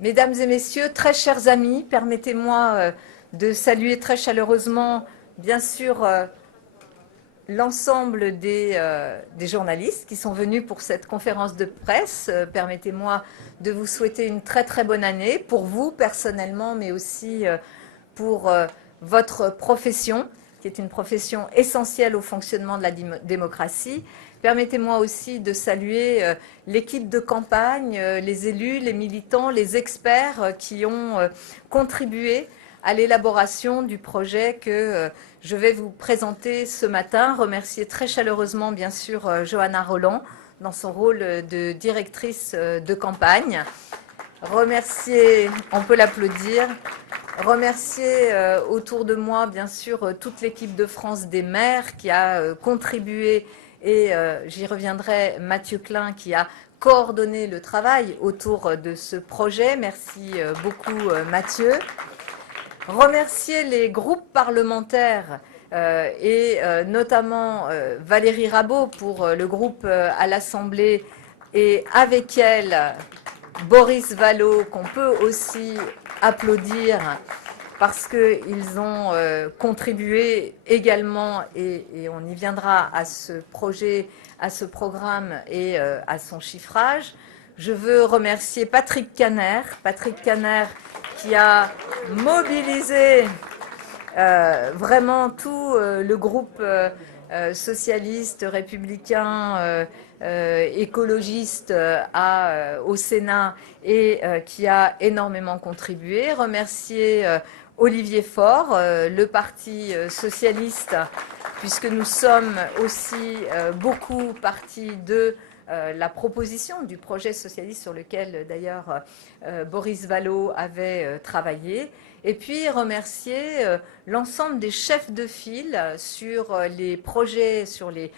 Mesdames et messieurs, très chers amis, permettez-moi de saluer très chaleureusement, bien sûr, l'ensemble des journalistes qui sont venus pour cette conférence de presse. Permettez-moi de vous souhaiter une très très bonne année pour vous personnellement, mais aussi pour votre profession, qui est une profession essentielle au fonctionnement de la démocratie. Permettez-moi aussi de saluer l'équipe de campagne, les élus, les militants, les experts qui ont contribué à l'élaboration du projet que je vais vous présenter ce matin. Remercier très chaleureusement, bien sûr, Johanna Roland dans son rôle de directrice de campagne. Remercier, on peut l'applaudir, remercier autour de moi, bien sûr, toute l'équipe de France des maires qui a contribué, et j'y reviendrai, Mathieu Klein qui a coordonné le travail autour de ce projet. Merci beaucoup Mathieu. Remercier les groupes parlementaires et notamment Valérie Rabault pour le groupe à l'Assemblée et avec elle Boris Vallaud, qu'on peut aussi applaudir parce qu'ils ont contribué également, et on y viendra, à ce projet, à ce programme et à son chiffrage. Je veux remercier Patrick Caner qui a mobilisé vraiment tout le groupe socialiste, républicain, écologiste au Sénat et qui a énormément contribué. Remercier Olivier Faure, le Parti socialiste, puisque nous sommes aussi beaucoup partis de la proposition du projet socialiste sur lequel d'ailleurs Boris Vallaud avait travaillé. Et puis remercier l'ensemble des chefs de file sur les projets, sur les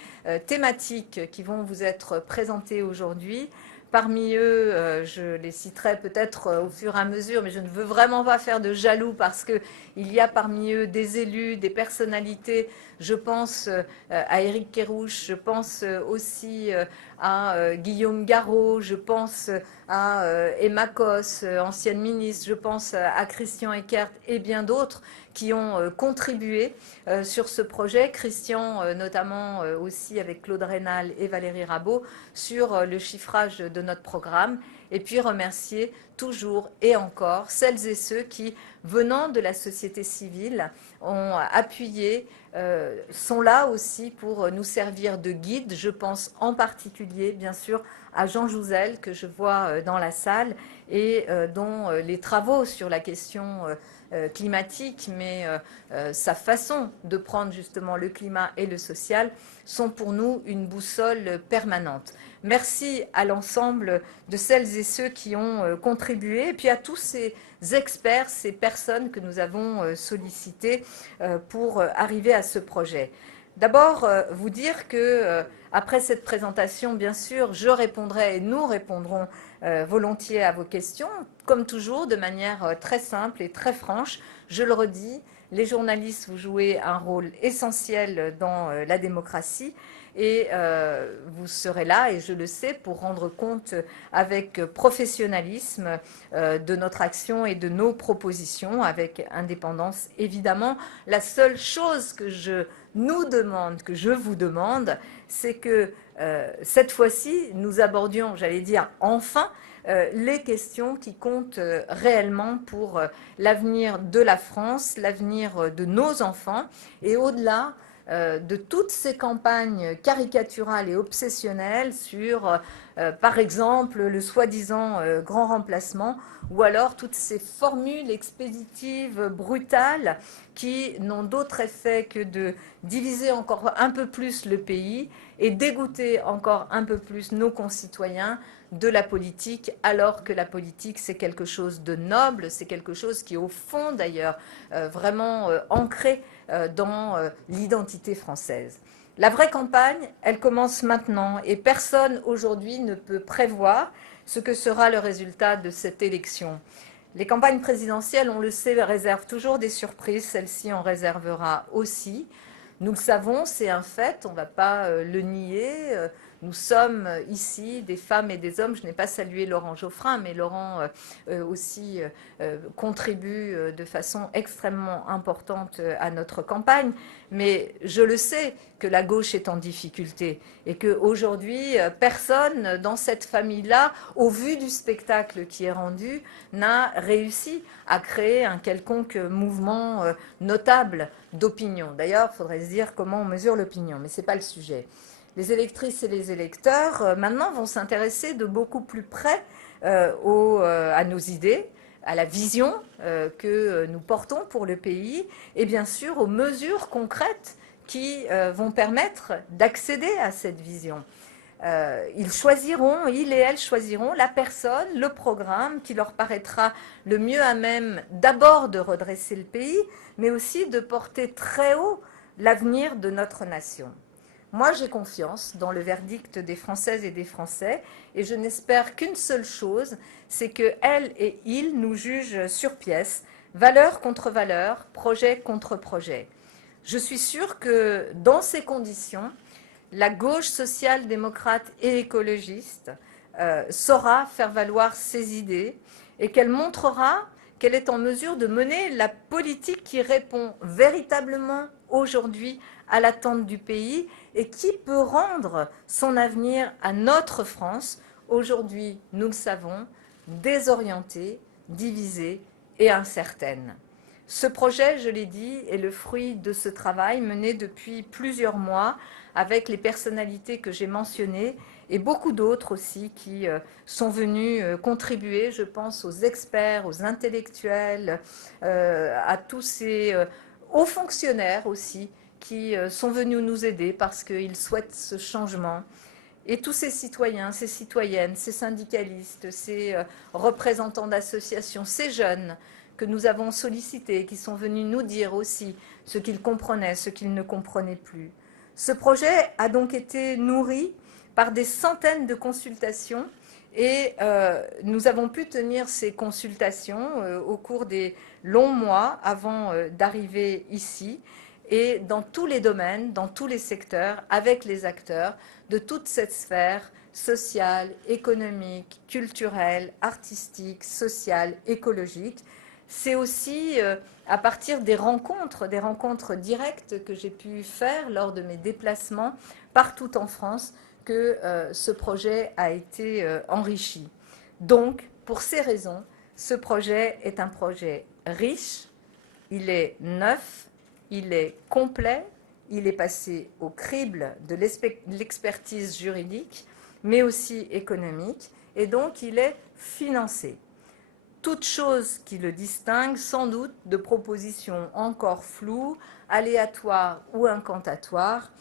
thématiques qui vont vous être présentées aujourd'hui. Parmi eux, je les citerai peut-être au fur et à mesure, mais je ne veux vraiment pas faire de jaloux parce qu'il y a parmi eux des élus, des personnalités. Je pense à Éric Kerrouche, je pense aussi à Guillaume Garot, je pense à Emma Cosse, ancienne ministre, je pense à Christian Eckert et bien d'autres qui ont contribué sur ce projet. Christian, notamment aussi avec Claude Raynal et Valérie Rabault, sur le chiffrage de notre programme. Et puis remercier toujours et encore celles et ceux qui, venant de la société civile, ont appuyé, sont là aussi pour nous servir de guide. Je pense en particulier, bien sûr, à Jean Jouzel, que je vois dans la salle, et dont les travaux sur la question climatique, mais sa façon de prendre justement le climat et le social sont pour nous une boussole permanente. Merci à l'ensemble de celles et ceux qui ont contribué, et puis à tous ces experts, ces personnes que nous avons sollicitées pour arriver à ce projet. D'abord, vous dire que après cette présentation, bien sûr, je répondrai et nous répondrons volontiers à vos questions, comme toujours, de manière très simple et très franche. Je le redis, les journalistes, vous jouez un rôle essentiel dans la démocratie et vous serez là, et je le sais, pour rendre compte avec professionnalisme de notre action et de nos propositions, avec indépendance évidemment. La seule chose que je nous demande, que je vous demande, c'est que cette fois-ci, nous abordions, j'allais dire enfin, les questions qui comptent réellement pour l'avenir de la France, l'avenir de nos enfants, et au-delà de toutes ces campagnes caricaturales et obsessionnelles sur, par exemple, le soi-disant grand remplacement, ou alors toutes ces formules expéditives brutales qui n'ont d'autre effet que de diviser encore un peu plus le pays et dégoûter encore un peu plus nos concitoyens de la politique, alors que la politique, c'est quelque chose de noble, c'est quelque chose qui est au fond d'ailleurs vraiment ancré dans l'identité française. La vraie campagne, elle commence maintenant, et personne aujourd'hui ne peut prévoir ce que sera le résultat de cette élection. Les campagnes présidentielles, on le sait, réservent toujours des surprises, celle-ci en réservera aussi. Nous le savons, c'est un fait, on ne va pas le nier. Nous sommes ici des femmes et des hommes. Je n'ai pas salué Laurent Geoffrin, mais Laurent aussi contribue de façon extrêmement importante à notre campagne. Mais je le sais que la gauche est en difficulté et qu'aujourd'hui, personne dans cette famille-là, au vu du spectacle qui est rendu, n'a réussi à créer un quelconque mouvement notable d'opinion. D'ailleurs, il faudrait se dire comment on mesure l'opinion, mais ce n'est pas le sujet. Les électrices et les électeurs, maintenant, vont s'intéresser de beaucoup plus près à nos idées, à la vision que nous portons pour le pays et bien sûr aux mesures concrètes qui vont permettre d'accéder à cette vision. Ils et elles choisiront la personne, le programme qui leur paraîtra le mieux à même d'abord de redresser le pays, mais aussi de porter très haut l'avenir de notre nation. Moi, j'ai confiance dans le verdict des Françaises et des Français et je n'espère qu'une seule chose, c'est qu'elles et ils nous jugent sur pièce, valeur contre valeur, projet contre projet. Je suis sûre que dans ces conditions, la gauche social-démocrate et écologiste saura faire valoir ses idées et qu'elle montrera qu'elle est en mesure de mener la politique qui répond véritablement aujourd'hui à l'attente du pays et qui peut rendre son avenir à notre France, aujourd'hui, nous le savons, désorientée, divisée et incertaine. Ce projet, je l'ai dit, est le fruit de ce travail mené depuis plusieurs mois avec les personnalités que j'ai mentionnées et beaucoup d'autres aussi qui sont venus contribuer, je pense aux experts, aux intellectuels, à tous ces hauts fonctionnaires aussi qui sont venus nous aider parce qu'ils souhaitent ce changement. Et tous ces citoyens, ces citoyennes, ces syndicalistes, ces représentants d'associations, ces jeunes que nous avons sollicités, qui sont venus nous dire aussi ce qu'ils comprenaient, ce qu'ils ne comprenaient plus. Ce projet a donc été nourri par des centaines de consultations et nous avons pu tenir ces consultations au cours des longs mois avant d'arriver ici et dans tous les domaines, dans tous les secteurs, avec les acteurs de toute cette sphère sociale, économique, culturelle, artistique, sociale, écologique. C'est aussi à partir des rencontres directes que j'ai pu faire lors de mes déplacements partout en France que ce projet a été enrichi. Donc, pour ces raisons, ce projet est un projet riche, il est neuf, il est complet, il est passé au crible de l'expertise juridique, mais aussi économique, et donc il est financé. Toute chose qui le distingue sans doute de propositions encore floues, aléatoires ou incantatoires,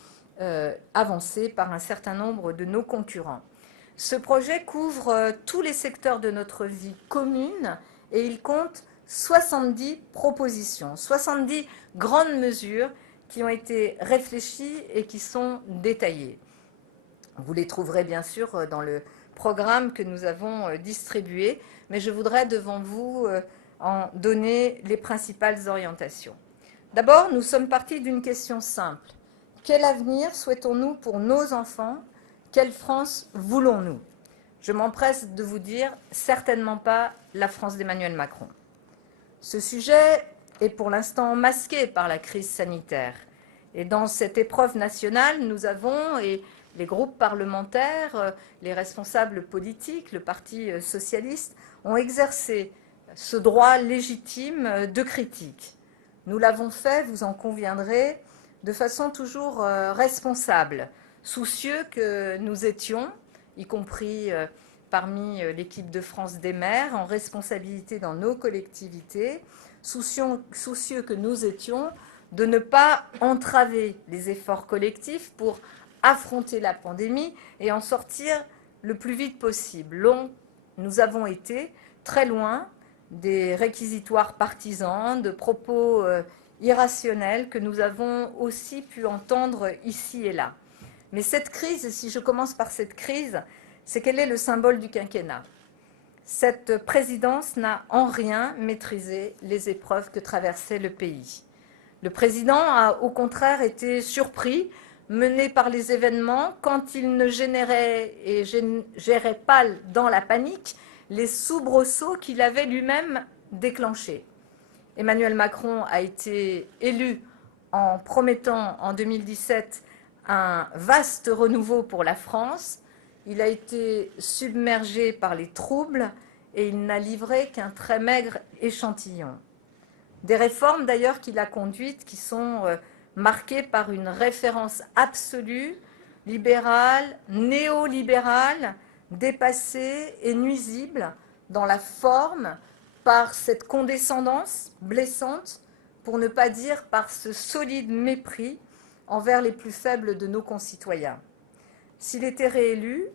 avancées par un certain nombre de nos concurrents. Ce projet couvre tous les secteurs de notre vie commune et il compte 70 propositions, 70 grandes mesures qui ont été réfléchies et qui sont détaillées. Vous les trouverez bien sûr dans le programme que nous avons distribué, mais je voudrais devant vous en donner les principales orientations. D'abord, nous sommes partis d'une question simple. Quel avenir souhaitons-nous pour nos enfants? Quelle France voulons-nous? Je m'empresse de vous dire, certainement pas la France d'Emmanuel Macron. Ce sujet est pour l'instant masqué par la crise sanitaire. Et dans cette épreuve nationale, nous avons, et les groupes parlementaires, les responsables politiques, le Parti socialiste, ont exercé ce droit légitime de critique. Nous l'avons fait, vous en conviendrez, de façon toujours responsable, soucieux que nous étions, y compris parmi l'équipe de France des maires, en responsabilité dans nos collectivités, soucieux que nous étions de ne pas entraver les efforts collectifs pour affronter la pandémie et en sortir le plus vite possible. Donc, nous avons été très loin des réquisitoires partisans, de propos irrationnels que nous avons aussi pu entendre ici et là. Mais cette crise, et si je commence par cette crise, c'est qu'elle est le symbole du quinquennat. Cette présidence n'a en rien maîtrisé les épreuves que traversait le pays. Le président a au contraire été surpris, mené par les événements quand il ne générait et gérait pas dans la panique les soubresauts qu'il avait lui-même déclenchés. Emmanuel Macron a été élu en promettant en 2017 un vaste renouveau pour la France. Il a été submergé par les troubles et il n'a livré qu'un très maigre échantillon. Des réformes d'ailleurs qu'il a conduites qui sont marquées par une référence absolue, libérale, néolibérale, dépassée et nuisible dans la forme, par cette condescendance blessante, pour ne pas dire par ce solide mépris envers les plus faibles de nos concitoyens. S'il était réélu,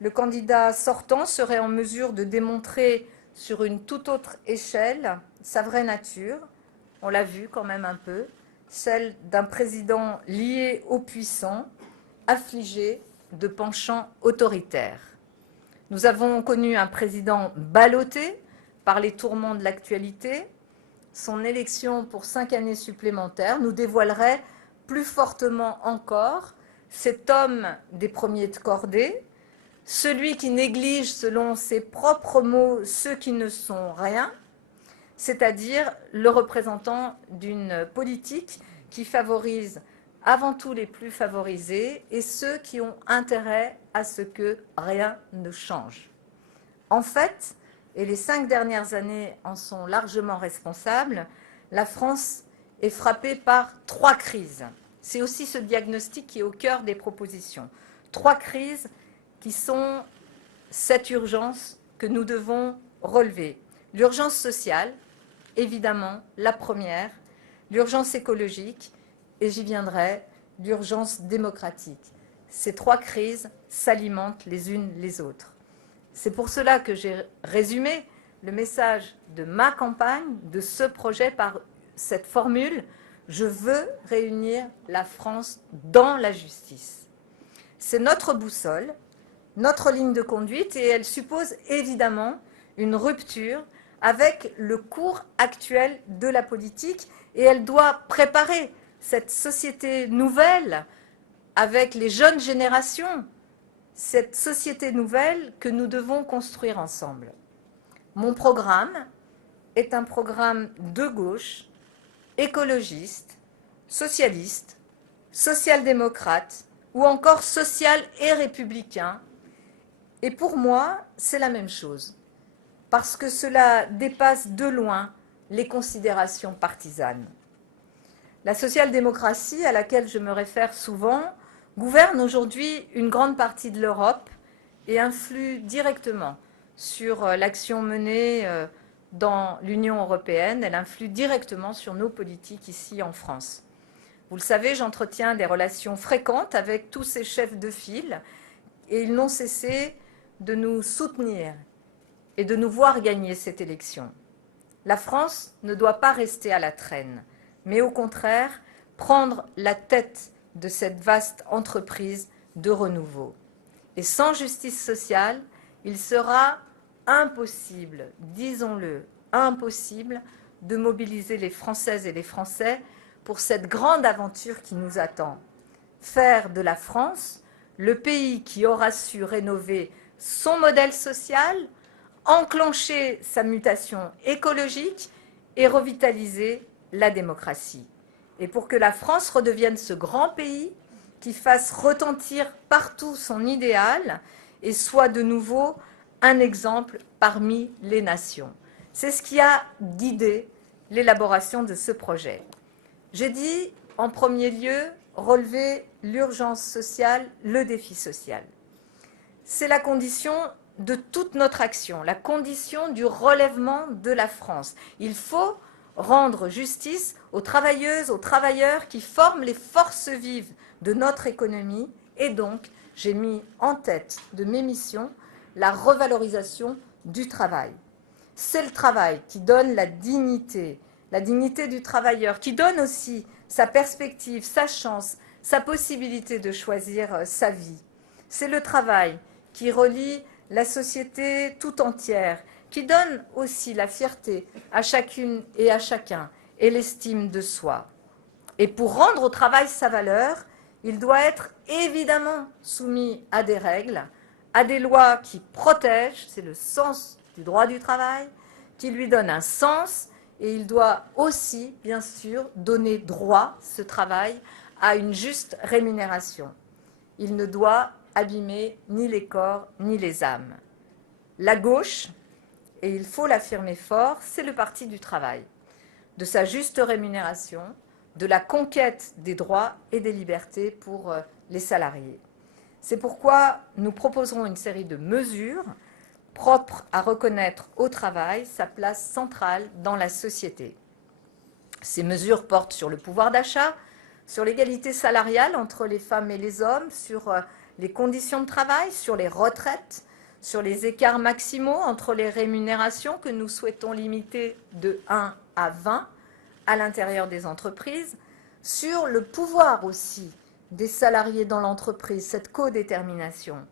le candidat sortant serait en mesure de démontrer sur une toute autre échelle sa vraie nature, on l'a vu quand même un peu, celle d'un président lié aux puissants, affligé de penchants autoritaires. Nous avons connu un président ballotté par les tourments de l'actualité. Son élection pour 5 années supplémentaires nous dévoilerait plus fortement encore cet homme des premiers de cordée, celui qui néglige, selon ses propres mots, ceux qui ne sont rien, c'est-à-dire le représentant d'une politique qui favorise avant tout les plus favorisés et ceux qui ont intérêt à ce que rien ne change. En fait, et les 5 dernières années en sont largement responsables, la France est frappée par 3 crises. C'est aussi ce diagnostic qui est au cœur des propositions. 3 crises qui sont cette urgence que nous devons relever. L'urgence sociale, évidemment, la première, l'urgence écologique, et j'y viendrai, l'urgence démocratique. Ces 3 crises s'alimentent les unes les autres. C'est pour cela que j'ai résumé le message de ma campagne, de ce projet, par cette formule « Je veux réunir la France dans la justice ». C'est notre boussole, notre ligne de conduite, et elle suppose évidemment une rupture avec le cours actuel de la politique, et elle doit préparer cette société nouvelle avec les jeunes générations, cette société nouvelle que nous devons construire ensemble. Mon programme est un programme de gauche, écologiste, socialiste, social-démocrate ou encore social et républicain. Et pour moi, c'est la même chose, parce que cela dépasse de loin les considérations partisanes. La social-démocratie, à laquelle je me réfère souvent, gouverne aujourd'hui une grande partie de l'Europe et influe directement sur l'action menée dans l'Union européenne. Elle influe directement sur nos politiques ici en France. Vous le savez, j'entretiens des relations fréquentes avec tous ces chefs de file et ils n'ont cessé de nous soutenir et de nous voir gagner cette élection. La France ne doit pas rester à la traîne, mais au contraire, prendre la tête de cette vaste entreprise de renouveau. Et sans justice sociale, il sera impossible, disons-le, impossible de mobiliser les Françaises et les Français pour cette grande aventure qui nous attend. Faire de la France le pays qui aura su rénover son modèle social, enclencher sa mutation écologique et revitaliser la démocratie. Et pour que la France redevienne ce grand pays qui fasse retentir partout son idéal et soit de nouveau un exemple parmi les nations. C'est ce qui a guidé l'élaboration de ce projet. J'ai dit, en premier lieu, relever l'urgence sociale, le défi social. C'est la condition de toute notre action, la condition du relèvement de la France. Il faut rendre justice aux travailleuses, aux travailleurs qui forment les forces vives de notre économie, et donc j'ai mis en tête de mes missions la revalorisation du travail. C'est le travail qui donne la dignité du travailleur, qui donne aussi sa perspective, sa chance, sa possibilité de choisir sa vie. C'est le travail qui relie la société tout entière, qui donne aussi la fierté à chacune et à chacun et l'estime de soi. Et pour rendre au travail sa valeur, Il doit être évidemment soumis à des règles, à des lois qui protègent, c'est le sens du droit du travail, qui lui donnent un sens, et il doit aussi, bien sûr, donner droit, ce travail, à une juste rémunération. Il ne doit abîmer ni les corps ni les âmes. La gauche, et il faut l'affirmer fort, c'est le parti du travail, de sa juste rémunération, de la conquête des droits et des libertés pour les salariés. C'est pourquoi nous proposerons une série de mesures propres à reconnaître au travail sa place centrale dans la société. Ces mesures portent sur le pouvoir d'achat, sur l'égalité salariale entre les femmes et les hommes, sur les conditions de travail, sur les retraites, sur les écarts maximaux entre les rémunérations que nous souhaitons limiter de 1 à 20 à l'intérieur des entreprises, sur le pouvoir aussi des salariés dans l'entreprise, cette codétermination,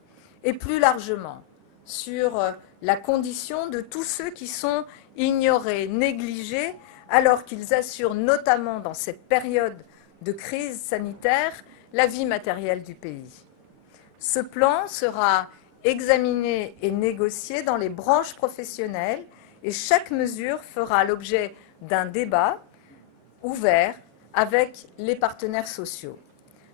et plus largement sur la condition de tous ceux qui sont ignorés, négligés, alors qu'ils assurent notamment dans cette période de crise sanitaire la vie matérielle du pays. Ce plan sera examiné et négocié dans les branches professionnelles et chaque mesure fera l'objet d'un débat ouvert avec les partenaires sociaux.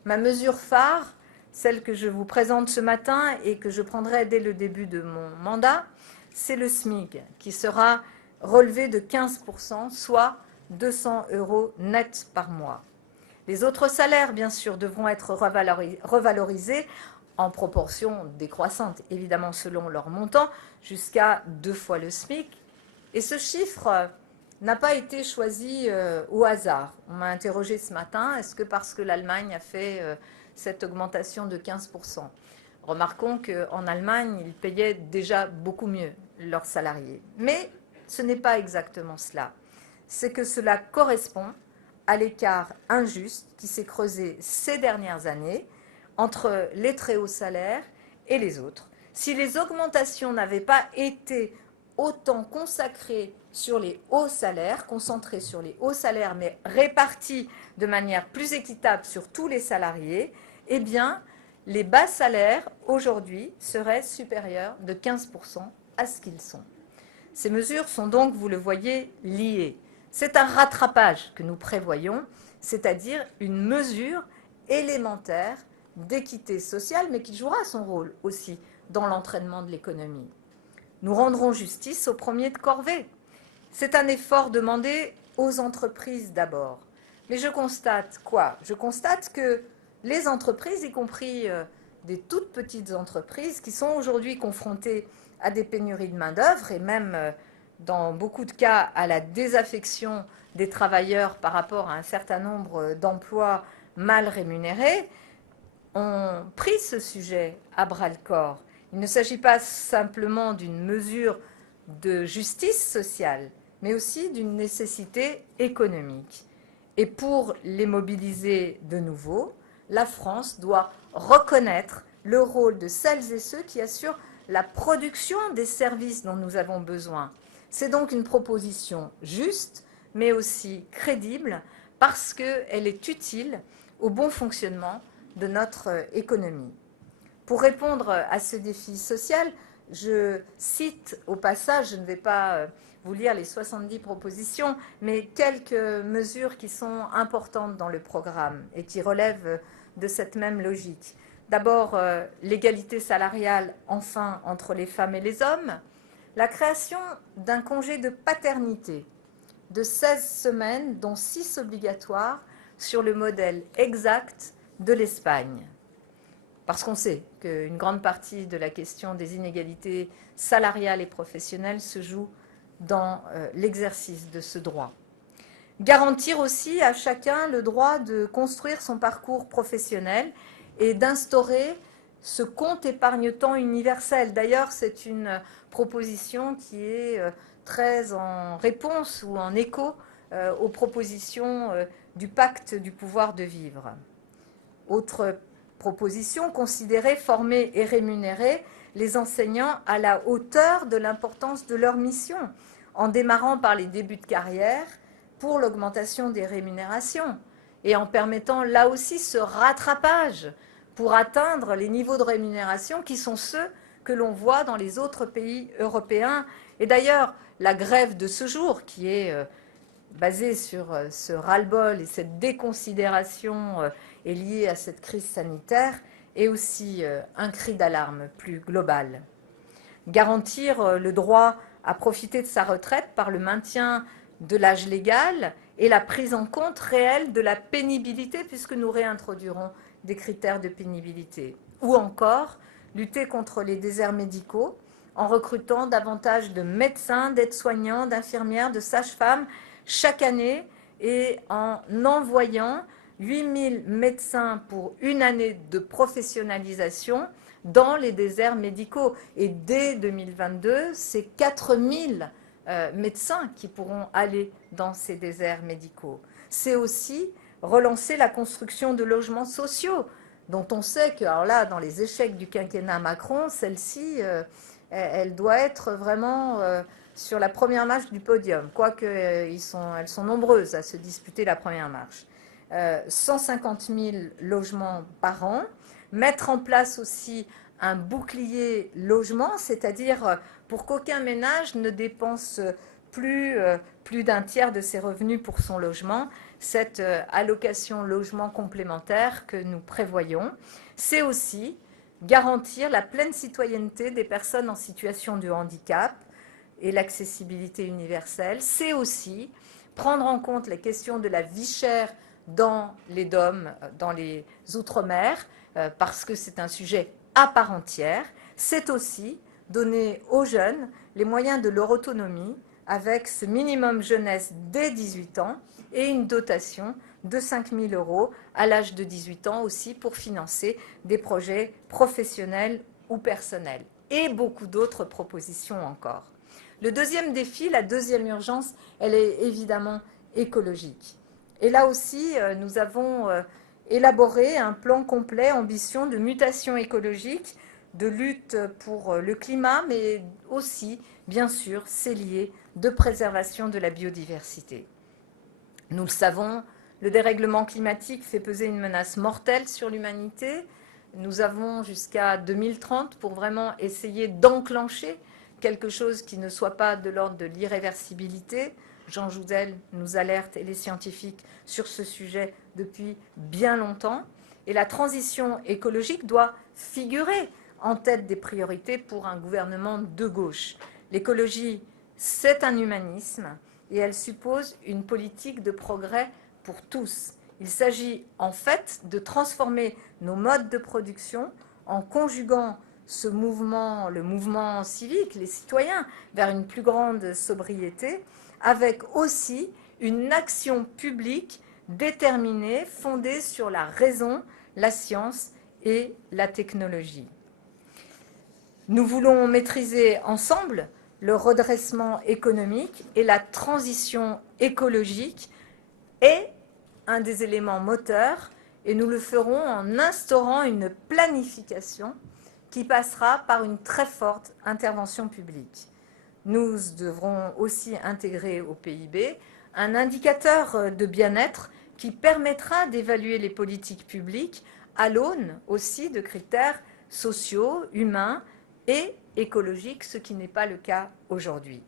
Ma mesure phare, celle que je vous présente ce matin et que je prendrai dès le début de mon mandat, c'est le SMIC qui sera relevé de 15%, soit 200 € net par mois. Les autres salaires, bien sûr, devront être revalorisés en proportion décroissante, évidemment selon leur montant, jusqu'à 2 fois le SMIC. Et ce chiffre n'a pas été choisi au hasard. On m'a interrogé ce matin, est-ce que parce que l'Allemagne a fait cette augmentation de 15%? Remarquons qu'en Allemagne, ils payaient déjà beaucoup mieux leurs salariés. Mais ce n'est pas exactement cela. C'est que cela correspond à l'écart injuste qui s'est creusé ces dernières années entre les très hauts salaires et les autres. Si les augmentations n'avaient pas été autant consacrées sur les hauts salaires, concentrées sur les hauts salaires, mais réparties de manière plus équitable sur tous les salariés, eh bien, les bas salaires, aujourd'hui, seraient supérieurs de 15% à ce qu'ils sont. Ces mesures sont donc, vous le voyez, liées. C'est un rattrapage que nous prévoyons, c'est-à-dire une mesure élémentaire d'équité sociale, mais qui jouera son rôle aussi dans l'entraînement de l'économie. Nous rendrons justice aux premiers de corvée. C'est un effort demandé aux entreprises d'abord. Mais je constate quoi? Je constate que les entreprises, y compris des toutes petites entreprises, qui sont aujourd'hui confrontées à des pénuries de main-d'œuvre et même, dans beaucoup de cas, à la désaffection des travailleurs par rapport à un certain nombre d'emplois mal rémunérés, ont pris ce sujet à bras-le-corps. Il ne s'agit pas simplement d'une mesure de justice sociale, mais aussi d'une nécessité économique. Et pour les mobiliser de nouveau, la France doit reconnaître le rôle de celles et ceux qui assurent la production des services dont nous avons besoin. C'est donc une proposition juste, mais aussi crédible, parce qu'elle est utile au bon fonctionnement de notre économie. Pour répondre à ce défi social, je cite au passage, je ne vais pas vous lire les 70 propositions, mais quelques mesures qui sont importantes dans le programme et qui relèvent de cette même logique. D'abord, l'égalité salariale, enfin, entre les femmes et les hommes, la création d'un congé de paternité de 16 semaines, dont 6 obligatoires, sur le modèle exact de l'Espagne. Parce qu'on sait qu'une grande partie de la question des inégalités salariales et professionnelles se joue dans l'exercice de ce droit. Garantir aussi à chacun le droit de construire son parcours professionnel et d'instaurer ce compte épargne-temps universel. D'ailleurs, c'est une proposition qui est très en réponse ou en écho aux propositions du pacte du pouvoir de vivre. Autre proposition, considérer, former et rémunérer les enseignants à la hauteur de l'importance de leur mission, en démarrant par les débuts de carrière pour l'augmentation des rémunérations. et en permettant là aussi ce rattrapage pour atteindre les niveaux de rémunération qui sont ceux que l'on voit dans les autres pays européens. Et d'ailleurs, la grève de ce jour, qui est basée sur ce ras-le-bol et cette déconsidération est liée à cette crise sanitaire, est aussi un cri d'alarme plus global. Garantir le droit à profiter de sa retraite par le maintien de l'âge légal et la prise en compte réelle de la pénibilité, puisque nous réintroduirons des critères de pénibilité. Ou encore, lutter contre les déserts médicaux en recrutant davantage de médecins, d'aides-soignants, d'infirmières, de sages-femmes chaque année et en envoyant 8000 médecins pour une année de professionnalisation dans les déserts médicaux. Et dès 2022, c'est 4000 médecins qui pourront aller dans ces déserts médicaux. C'est aussi relancer la construction de logements sociaux, dont on sait que, alors là, dans les échecs du quinquennat Macron, celle-ci, elle doit être vraiment sur la première marche du podium, quoique elles sont nombreuses à se disputer la première marche. 150 000 logements par an, mettre en place aussi un bouclier logement, c'est-à-dire pour qu'aucun ménage ne dépense plus d'un tiers de ses revenus pour son logement, cette allocation logement complémentaire que nous prévoyons. C'est aussi garantir la pleine citoyenneté des personnes en situation de handicap et l'accessibilité universelle. C'est aussi prendre en compte les questions de la vie chère dans les DOM, dans les Outre-mer, parce que c'est un sujet à part entière. C'est aussi donner aux jeunes les moyens de leur autonomie avec ce minimum jeunesse dès 18 ans et une dotation de 5 000 € à l'âge de 18 ans aussi pour financer des projets professionnels ou personnels. Et beaucoup d'autres propositions encore. Le deuxième défi, la deuxième urgence, elle est évidemment écologique. Et là aussi, nous avons élaboré un plan complet, ambition de mutation écologique, de lutte pour le climat, mais aussi, bien sûr, c'est lié, de préservation de la biodiversité. Nous le savons, le dérèglement climatique fait peser une menace mortelle sur l'humanité. Nous avons jusqu'à 2030 pour vraiment essayer d'enclencher quelque chose qui ne soit pas de l'ordre de l'irréversibilité. Jean Jouzel nous alerte, et les scientifiques, sur ce sujet depuis bien longtemps. Et la transition écologique doit figurer en tête des priorités pour un gouvernement de gauche. L'écologie, c'est un humanisme et elle suppose une politique de progrès pour tous. Il s'agit en fait de transformer nos modes de production en conjuguant ce mouvement, le mouvement civique, les citoyens, vers une plus grande sobriété, avec aussi une action publique déterminée, fondée sur la raison, la science et la technologie. Nous voulons maîtriser ensemble le redressement économique et la transition écologique est un des éléments moteurs et nous le ferons en instaurant une planification qui passera par une très forte intervention publique. Nous devrons aussi intégrer au PIB un indicateur de bien-être qui permettra d'évaluer les politiques publiques à l'aune aussi de critères sociaux, humains et écologiques, ce qui n'est pas le cas aujourd'hui.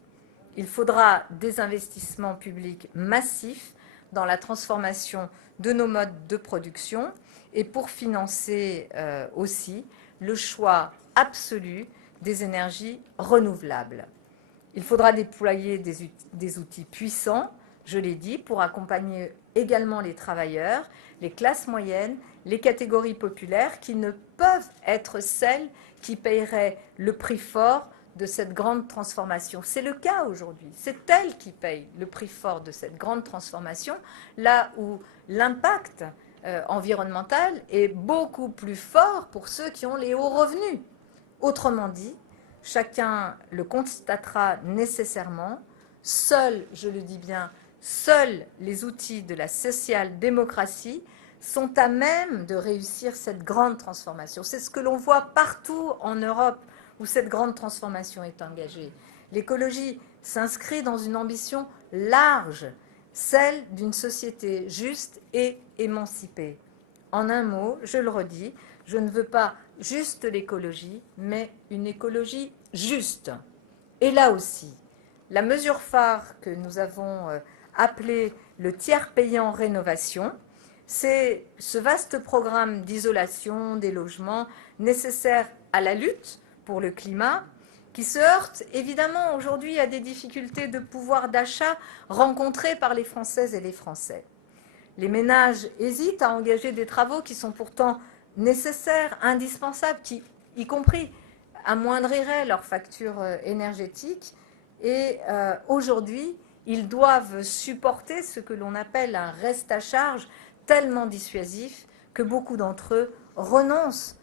Il faudra des investissements publics massifs dans la transformation de nos modes de production et pour financer aussi le choix absolu des énergies renouvelables. Il faudra déployer des outils puissants, je l'ai dit, pour accompagner également les travailleurs, les classes moyennes, les catégories populaires qui ne peuvent être celles qui paieraient le prix fort de cette grande transformation. C'est le cas aujourd'hui. C'est elles qui payent le prix fort de cette grande transformation, là où l'impact environnemental est beaucoup plus fort pour ceux qui ont les hauts revenus. Autrement dit, chacun le constatera nécessairement, seuls, je le dis bien, seuls les outils de la social-démocratie sont à même de réussir cette grande transformation. C'est ce que l'on voit partout en Europe où cette grande transformation est engagée. L'écologie s'inscrit dans une ambition large celle d'une société juste et émancipée. En un mot, je le redis, je ne veux pas juste l'écologie, mais une écologie juste. Et là aussi, la mesure phare que nous avons appelée le tiers payant rénovation, c'est ce vaste programme d'isolation des logements nécessaire à la lutte pour le climat, qui se heurte évidemment aujourd'hui à des difficultés de pouvoir d'achat rencontrées par les Françaises et les Français. Les ménages hésitent à engager des travaux qui sont pourtant nécessaires, indispensables, qui, y compris, amoindriraient leur facture énergétique. Et aujourd'hui, ils doivent supporter ce que l'on appelle un reste à charge tellement dissuasif que beaucoup d'entre eux renoncent,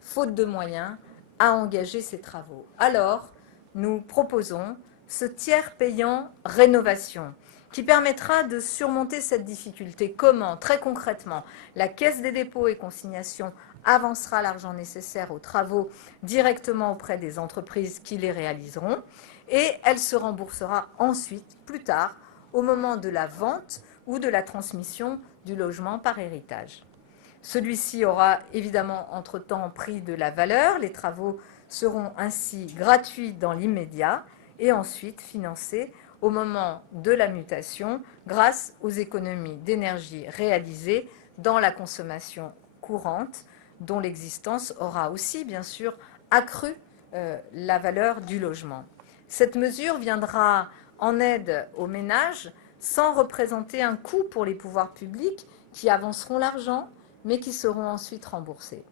faute de moyens, à engager ces travaux. Alors, nous proposons ce tiers payant rénovation qui permettra de surmonter cette difficulté. Comment? Très concrètement, la Caisse des dépôts et consignations avancera l'argent nécessaire aux travaux directement auprès des entreprises qui les réaliseront et elle se remboursera ensuite, plus tard, au moment de la vente ou de la transmission du logement par héritage. Celui-ci aura évidemment entre-temps pris de la valeur. Les travaux seront ainsi gratuits dans l'immédiat et ensuite financés au moment de la mutation grâce aux économies d'énergie réalisées dans la consommation courante, dont l'existence aura aussi bien sûr accru la valeur du logement. Cette mesure viendra en aide aux ménages sans représenter un coût pour les pouvoirs publics qui avanceront l'argent mais qui seront ensuite remboursés.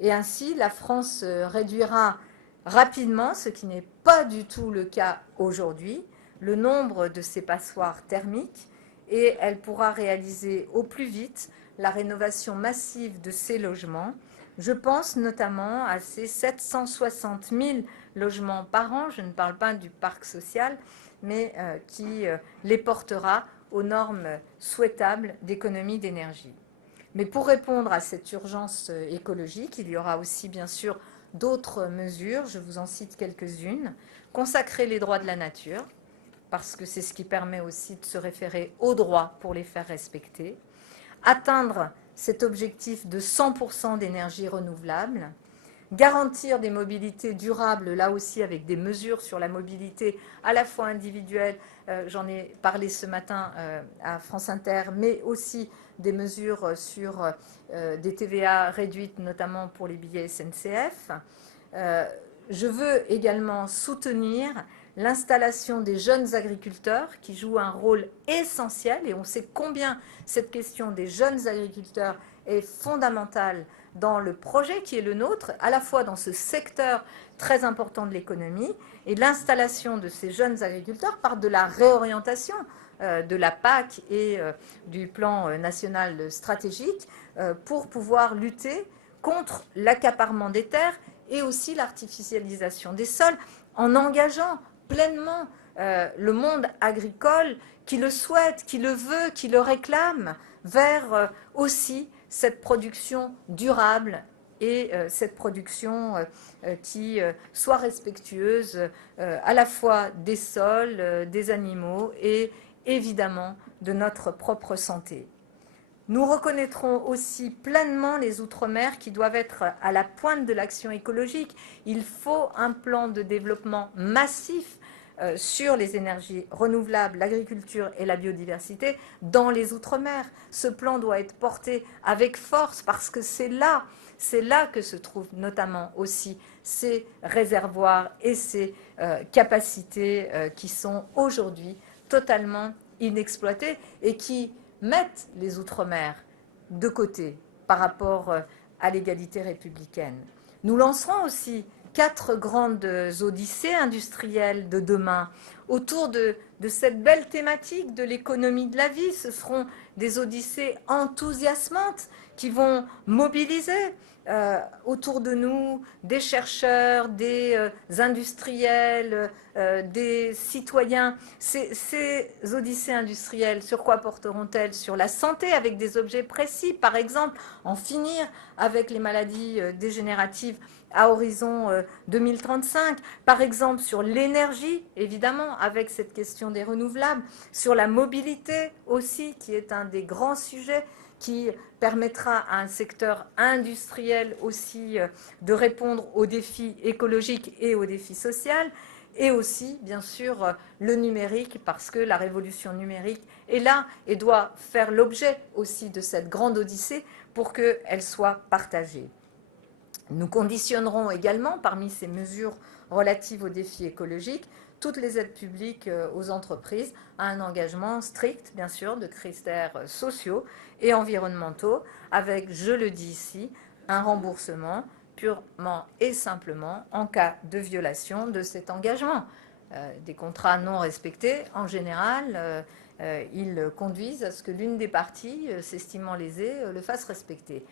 Et ainsi, la France réduira rapidement, ce qui n'est pas du tout le cas aujourd'hui, le nombre de ces passoires thermiques et elle pourra réaliser au plus vite la rénovation massive de ces logements. Je pense notamment à ces 760 000 logements par an, je ne parle pas du parc social, mais qui les portera aux normes souhaitables d'économie d'énergie. Mais pour répondre à cette urgence écologique, il y aura aussi bien sûr d'autres mesures, je vous en cite quelques-unes. Consacrer les droits de la nature, parce que c'est ce qui permet aussi de se référer aux droits pour les faire respecter. Atteindre cet objectif de 100% d'énergie renouvelable. Garantir des mobilités durables, là aussi avec des mesures sur la mobilité à la fois individuelle, j'en ai parlé ce matin à France Inter, mais aussi des mesures sur des TVA réduites, notamment pour les billets SNCF. Je veux également soutenir l'installation des jeunes agriculteurs qui jouent un rôle essentiel, et on sait combien cette question des jeunes agriculteurs est fondamentale dans le projet qui est le nôtre, à la fois dans ce secteur très important de l'économie, et l'installation de ces jeunes agriculteurs par de la réorientation de la PAC et du plan national stratégique pour pouvoir lutter contre l'accaparement des terres et aussi l'artificialisation des sols, en engageant pleinement le monde agricole qui le souhaite, qui le veut, qui le réclame, vers aussi cette production durable et cette production qui soit respectueuse à la fois des sols, des animaux et évidemment de notre propre santé. Nous reconnaîtrons aussi pleinement les Outre-mer qui doivent être à la pointe de l'action écologique. Il faut un plan de développement massif sur les énergies renouvelables, l'agriculture et la biodiversité dans les Outre-mer. Ce plan doit être porté avec force parce que c'est là que se trouvent notamment aussi ces réservoirs et ces capacités qui sont aujourd'hui totalement inexploitées et qui mettent les Outre-mer de côté par rapport à l'égalité républicaine. Nous lancerons aussi 4 grandes odyssées industrielles de demain autour de cette belle thématique de l'économie de la vie. Ce seront des odyssées enthousiasmantes qui vont mobiliser autour de nous des chercheurs, des industriels, des citoyens. Ces odyssées industrielles, sur quoi porteront-elles? Sur la santé, avec des objets précis, par exemple, en finir avec les maladies dégénératives à horizon 2035, par exemple sur l'énergie, évidemment, avec cette question des renouvelables, sur la mobilité aussi, qui est un des grands sujets qui permettra à un secteur industriel aussi de répondre aux défis écologiques et aux défis sociaux, et aussi, bien sûr, le numérique, parce que la révolution numérique est là et doit faire l'objet aussi de cette grande odyssée pour qu'elle soit partagée. Nous conditionnerons également, parmi ces mesures relatives aux défis écologiques, toutes les aides publiques aux entreprises à un engagement strict, bien sûr, de critères sociaux et environnementaux, avec, je le dis ici, un remboursement purement et simplement en cas de violation de cet engagement. Des contrats non respectés, en général, ils conduisent à ce que l'une des parties, s'estimant lésée, le fasse respecter.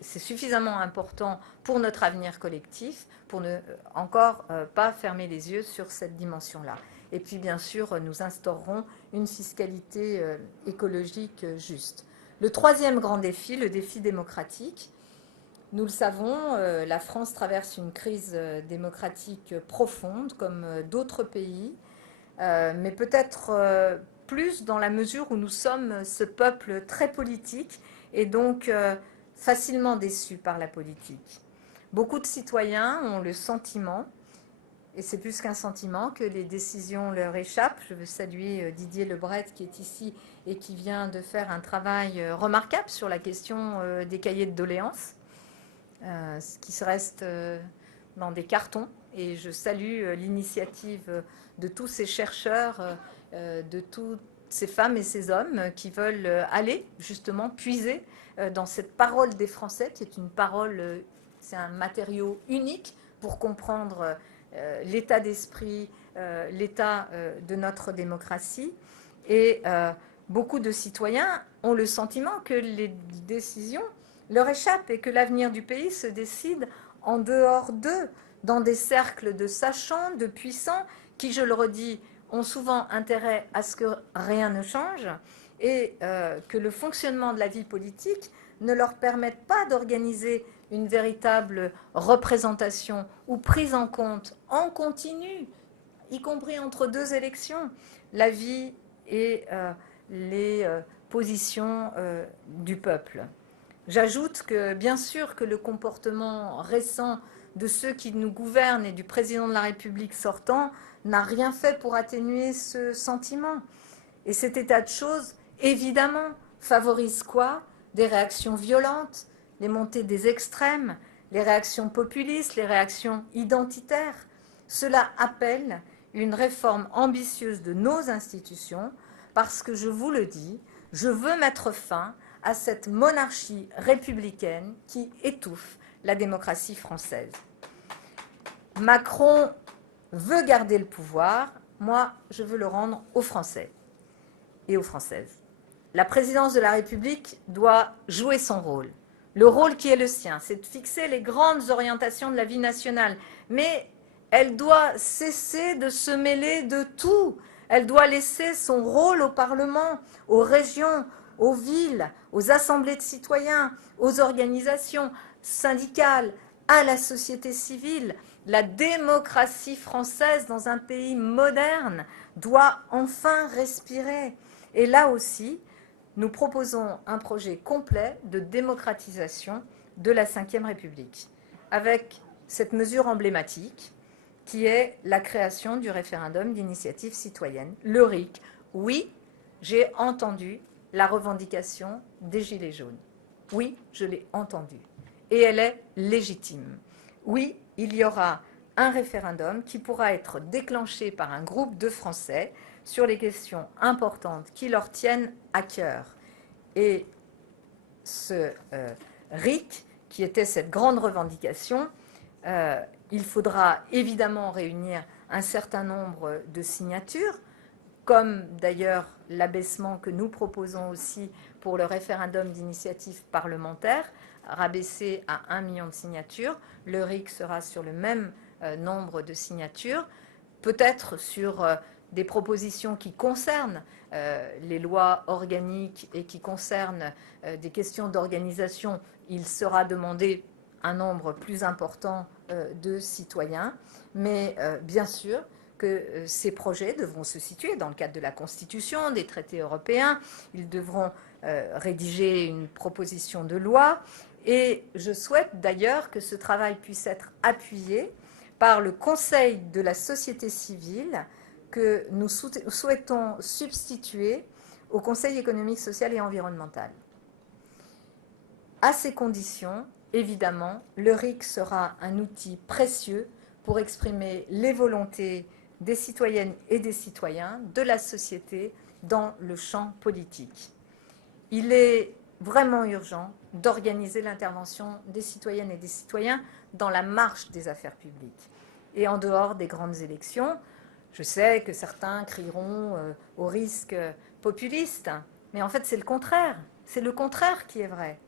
C'est suffisamment important pour notre avenir collectif pour ne encore pas fermer les yeux sur cette dimension-là. Et puis, bien sûr, nous instaurerons une fiscalité écologique juste. Le troisième grand défi, le défi démocratique. Nous le savons, la France traverse une crise démocratique profonde, comme d'autres pays, mais peut-être plus dans la mesure où nous sommes ce peuple très politique et donc facilement déçu par la politique. Beaucoup de citoyens ont le sentiment, et c'est plus qu'un sentiment, que les décisions leur échappent. Je veux saluer Didier Lebret qui est ici et qui vient de faire un travail remarquable sur la question des cahiers de doléances, ce qui se reste dans des cartons. Et je salue l'initiative de tous ces chercheurs, de toutes ces femmes et ces hommes qui veulent aller justement puiser dans cette parole des Français, qui est une parole, c'est un matériau unique pour comprendre l'état d'esprit, l'état de notre démocratie. Et beaucoup de citoyens ont le sentiment que les décisions leur échappent et que l'avenir du pays se décide en dehors d'eux, dans des cercles de sachants, de puissants, qui, je le redis, ont souvent intérêt à ce que rien ne change et que le fonctionnement de la vie politique ne leur permette pas d'organiser une véritable représentation ou prise en compte en continu, y compris entre deux élections, la vie et les positions du peuple. J'ajoute que, bien sûr, que le comportement récent de ceux qui nous gouvernent et du président de la République sortant n'a rien fait pour atténuer ce sentiment. Et cet état de choses, évidemment, favorise quoi? Des réactions violentes, les montées des extrêmes, les réactions populistes, les réactions identitaires. Cela appelle une réforme ambitieuse de nos institutions parce que, je vous le dis, je veux mettre fin à cette monarchie républicaine qui étouffe la démocratie française. Macron veut garder le pouvoir, moi je veux le rendre aux Français et aux Françaises. La présidence de la République doit jouer son rôle. Le rôle qui est le sien, c'est de fixer les grandes orientations de la vie nationale, mais elle doit cesser de se mêler de tout. Elle doit laisser son rôle au Parlement, aux régions, aux villes, aux assemblées de citoyens, aux organisations syndicales, à la société civile. La démocratie française dans un pays moderne doit enfin respirer. Et là aussi, nous proposons un projet complet de démocratisation de la Ve République, avec cette mesure emblématique qui est la création du référendum d'initiative citoyenne, le RIC. Oui, j'ai entendu la revendication des Gilets jaunes. Oui, je l'ai entendue. Et elle est légitime. Oui, il y aura un référendum qui pourra être déclenché par un groupe de Français sur les questions importantes qui leur tiennent à cœur. Et ce RIC, qui était cette grande revendication, il faudra évidemment réunir un certain nombre de signatures, comme d'ailleurs l'abaissement que nous proposons aussi pour le référendum d'initiative parlementaire, rabaissé à 1 million de signatures. Le RIC sera sur le même nombre de signatures, peut-être sur des propositions qui concernent les lois organiques et qui concernent des questions d'organisation. Il sera demandé un nombre plus important de citoyens, mais bien sûr que ces projets devront se situer dans le cadre de la Constitution, des traités européens. Ils devront rédiger une proposition de loi. Et je souhaite d'ailleurs que ce travail puisse être appuyé par le Conseil de la société civile que nous souhaitons substituer au Conseil économique, social et environnemental. À ces conditions, évidemment, le RIC sera un outil précieux pour exprimer les volontés des citoyennes et des citoyens de la société dans le champ politique. Il est vraiment urgent d'organiser l'intervention des citoyennes et des citoyens dans la marche des affaires publiques et en dehors des grandes élections. Je sais que certains crieront au risque populiste, mais en fait c'est le contraire. C'est le contraire qui est vrai.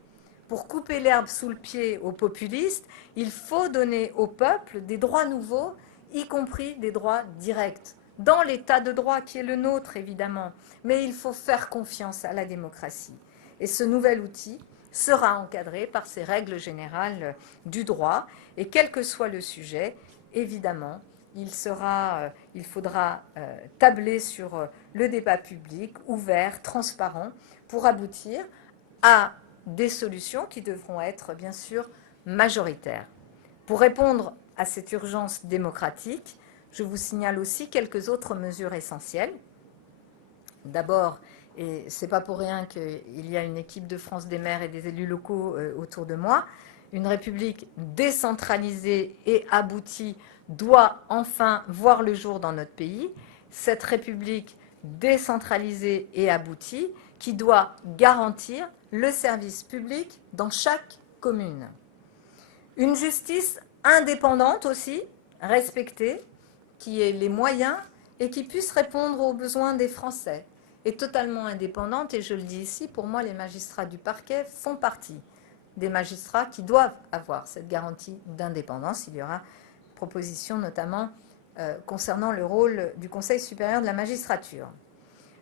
Pour couper l'herbe sous le pied aux populistes, il faut donner au peuple des droits nouveaux, y compris des droits directs, dans l'état de droit qui est le nôtre, évidemment. Mais il faut faire confiance à la démocratie. Et ce nouvel outil sera encadré par ces règles générales du droit. Et quel que soit le sujet, évidemment, il faudra tabler sur le débat public, ouvert, transparent, pour aboutir à des solutions qui devront être, bien sûr, majoritaires. Pour répondre à cette urgence démocratique, je vous signale aussi quelques autres mesures essentielles. D'abord, et ce n'est pas pour rien qu'il y a une équipe de France des maires et des élus locaux autour de moi, une République décentralisée et aboutie doit enfin voir le jour dans notre pays. Cette République décentralisée et aboutie qui doit garantir le service public dans chaque commune. Une justice indépendante aussi, respectée, qui ait les moyens et qui puisse répondre aux besoins des Français. Et totalement indépendante, et je le dis ici, pour moi, les magistrats du parquet font partie des magistrats qui doivent avoir cette garantie d'indépendance. Il y aura proposition notamment concernant le rôle du Conseil supérieur de la magistrature.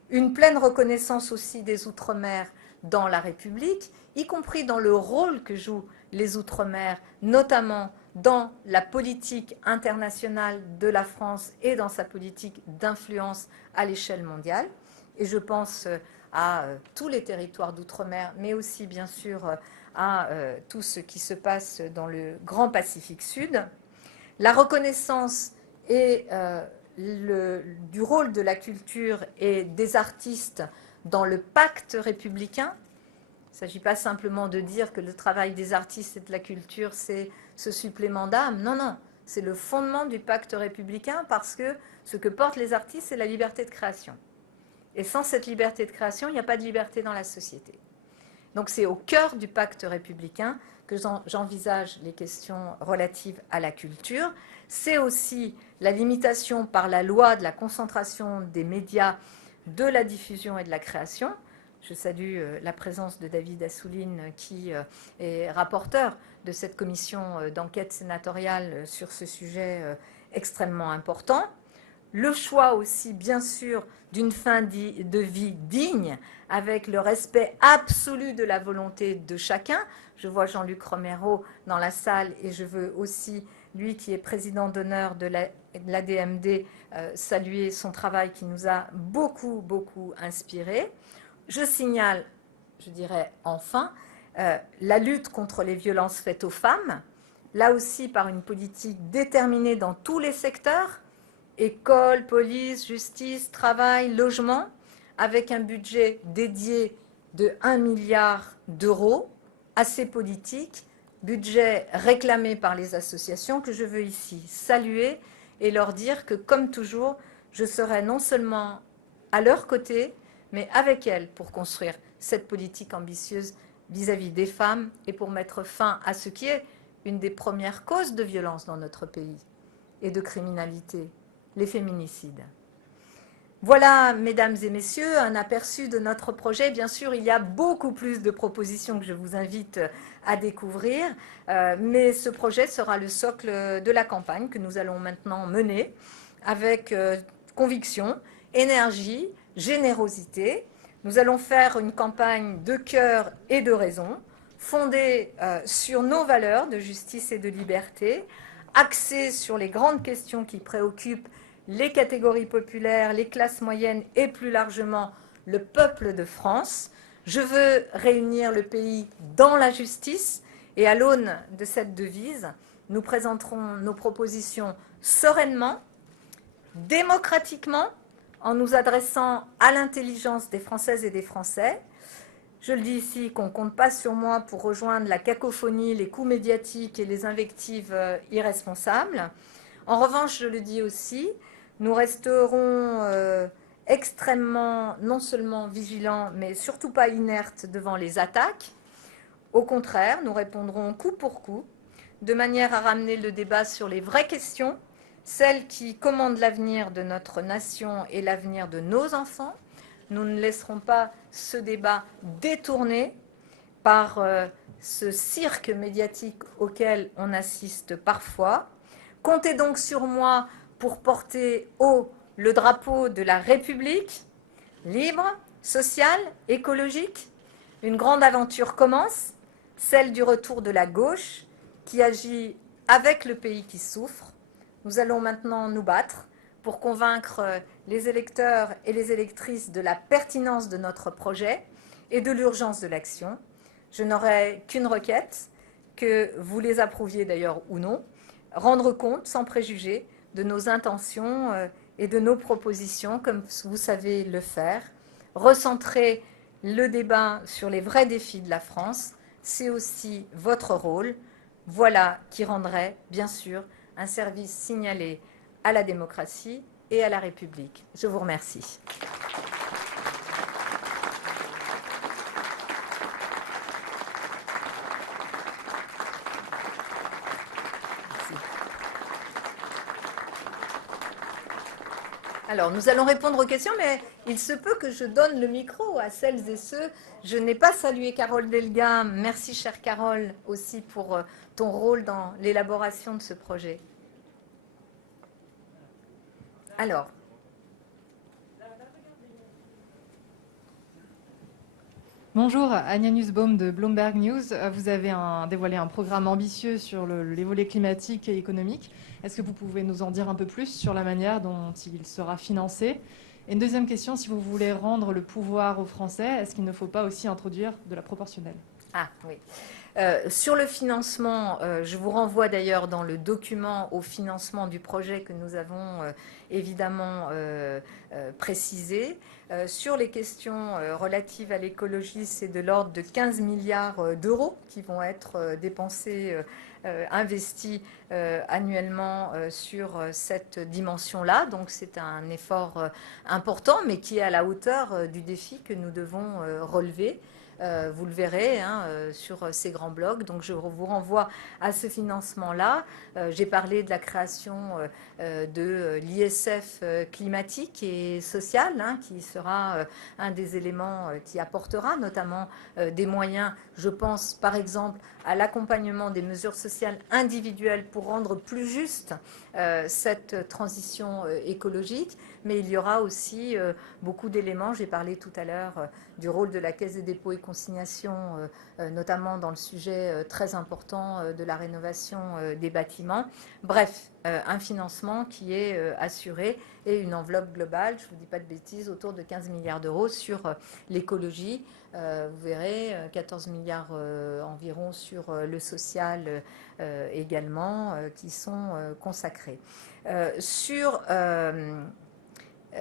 Une pleine reconnaissance aussi des Outre-mer dans la République, y compris dans le rôle que jouent les Outre-mer, notamment dans la politique internationale de la France et dans sa politique d'influence à l'échelle mondiale. Et je pense à tous les territoires d'outre-mer, mais aussi bien sûr à tout ce qui se passe dans le Grand Pacifique Sud. La reconnaissance du rôle de la culture et des artistes dans le pacte républicain. Il ne s'agit pas simplement de dire que le travail des artistes et de la culture, c'est ce supplément d'âme. Non, non, c'est le fondement du pacte républicain parce que ce que portent les artistes, c'est la liberté de création. Et sans cette liberté de création, il n'y a pas de liberté dans la société. Donc c'est au cœur du pacte républicain que j'envisage les questions relatives à la culture. C'est aussi la limitation par la loi de la concentration des médias, de la diffusion et de la création. Je salue la présence de David Assouline, qui est rapporteur de cette commission d'enquête sénatoriale sur ce sujet extrêmement important. Le choix aussi, bien sûr, d'une fin de vie digne, avec le respect absolu de la volonté de chacun. Je vois Jean-Luc Romero dans la salle et je veux aussi, lui qui est président d'honneur de l'ADMD, saluer son travail qui nous a beaucoup, beaucoup inspiré. Je signale, je dirais enfin, la lutte contre les violences faites aux femmes, là aussi par une politique déterminée dans tous les secteurs, école, police, justice, travail, logement, avec un budget dédié de 1 milliard d'euros à ces politiques, budget réclamé par les associations que je veux ici saluer et leur dire que, comme toujours, je serai non seulement à leur côté, mais avec elles pour construire cette politique ambitieuse vis-à-vis des femmes et pour mettre fin à ce qui est une des premières causes de violence dans notre pays et de criminalité, les féminicides. Voilà, mesdames et messieurs, un aperçu de notre projet. Bien sûr, il y a beaucoup plus de propositions que je vous invite à découvrir, mais ce projet sera le socle de la campagne que nous allons maintenant mener avec conviction, énergie, générosité. Nous allons faire une campagne de cœur et de raison, fondée sur nos valeurs de justice et de liberté, axée sur les grandes questions qui préoccupent les catégories populaires, les classes moyennes et plus largement le peuple de France. Je veux réunir le pays dans la justice et à l'aune de cette devise, nous présenterons nos propositions sereinement, démocratiquement, en nous adressant à l'intelligence des Françaises et des Français. Je le dis ici qu'on ne compte pas sur moi pour rejoindre la cacophonie, les coups médiatiques et les invectives irresponsables. En revanche, je le dis aussi, nous resterons extrêmement, non seulement vigilants, mais surtout pas inertes devant les attaques. Au contraire, nous répondrons coup pour coup, de manière à ramener le débat sur les vraies questions, celles qui commandent l'avenir de notre nation et l'avenir de nos enfants. Nous ne laisserons pas ce débat détourné par ce cirque médiatique auquel on assiste parfois. Comptez donc sur moi pour porter haut le drapeau de la République, libre, sociale, écologique. Une grande aventure commence, celle du retour de la gauche qui agit avec le pays qui souffre. Nous allons maintenant nous battre pour convaincre les électeurs et les électrices de la pertinence de notre projet et de l'urgence de l'action. Je n'aurai qu'une requête, que vous les approuviez d'ailleurs ou non, rendre compte sans préjugés de nos intentions et de nos propositions, comme vous savez le faire. Recentrer le débat sur les vrais défis de la France, c'est aussi votre rôle. Voilà qui rendrait, bien sûr, un service signalé à la démocratie et à la République. Je vous remercie. Alors, nous allons répondre aux questions, mais il se peut que je donne le micro à celles et ceux. Je n'ai pas salué Carole Delga. Merci, chère Carole, aussi pour ton rôle dans l'élaboration de ce projet. Alors. Bonjour, Anya Nussbaum de Bloomberg News. Vous avez dévoilé un programme ambitieux sur les volets climatiques et économiques. Est-ce que vous pouvez nous en dire un peu plus sur la manière dont il sera financé? Et une deuxième question, si vous voulez rendre le pouvoir aux Français, est-ce qu'il ne faut pas aussi introduire de la proportionnelle? Ah oui. Sur le financement, je vous renvoie d'ailleurs dans le document au financement du projet que nous avons évidemment précisé. Sur les questions relatives à l'écologie, c'est de l'ordre de 15 milliards d'euros qui vont être dépensés, investis annuellement sur cette dimension-là. Donc c'est un effort important, mais qui est à la hauteur du défi que nous devons relever. Vous le verrez sur ces grands blocs. Donc je vous renvoie à ce financement-là. J'ai parlé de la création de l'ISF climatique et social, qui sera un des éléments qui apportera notamment des moyens, je pense par exemple à l'accompagnement des mesures sociales individuelles pour rendre plus juste cette transition écologique. Mais il y aura aussi beaucoup d'éléments. J'ai parlé tout à l'heure du rôle de la Caisse des dépôts et consignations, notamment dans le sujet très important de la rénovation des bâtiments. Bref, un financement qui est assuré et une enveloppe globale, je ne vous dis pas de bêtises, autour de 15 milliards d'euros sur l'écologie. Vous verrez, 14 milliards environ sur le social également, qui sont consacrés. Sur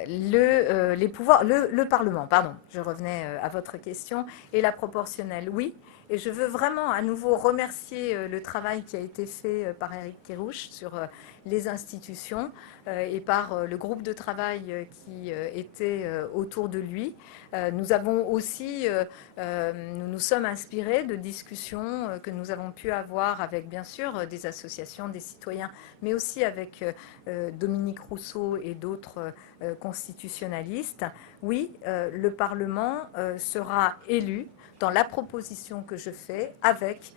les pouvoirs, le Parlement, pardon, je revenais à votre question, et la proportionnelle, oui. Et je veux vraiment à nouveau remercier le travail qui a été fait par Éric Kerrouche sur les institutions et par le groupe de travail qui était autour de lui. Nous avons aussi, nous nous sommes inspirés de discussions que nous avons pu avoir avec, bien sûr, des associations, des citoyens, mais aussi avec Dominique Rousseau et d'autres constitutionnalistes. Oui, le Parlement sera élu dans la proposition que je fais avec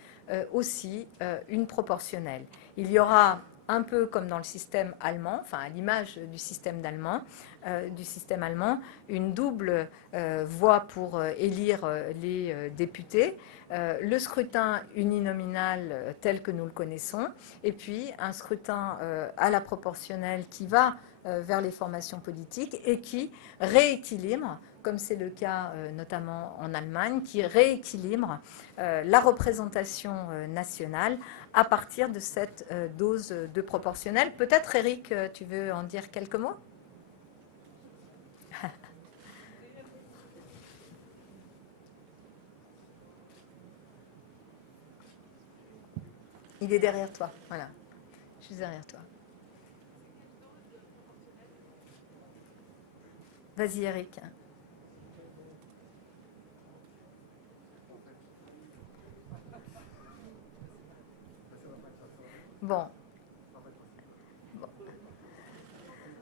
aussi une proportionnelle. Il y aura un peu comme dans le système allemand, enfin à l'image du système allemand, une double voie pour élire les députés, le scrutin uninominal tel que nous le connaissons, et puis un scrutin à la proportionnelle qui va vers les formations politiques et qui rééquilibre, comme c'est le cas notamment en Allemagne, qui rééquilibre la représentation nationale à partir de cette dose de proportionnelle. Peut-être, Eric, tu veux en dire quelques mots? Il est derrière toi, voilà. Je suis derrière toi. Vas-y, Eric. Bon.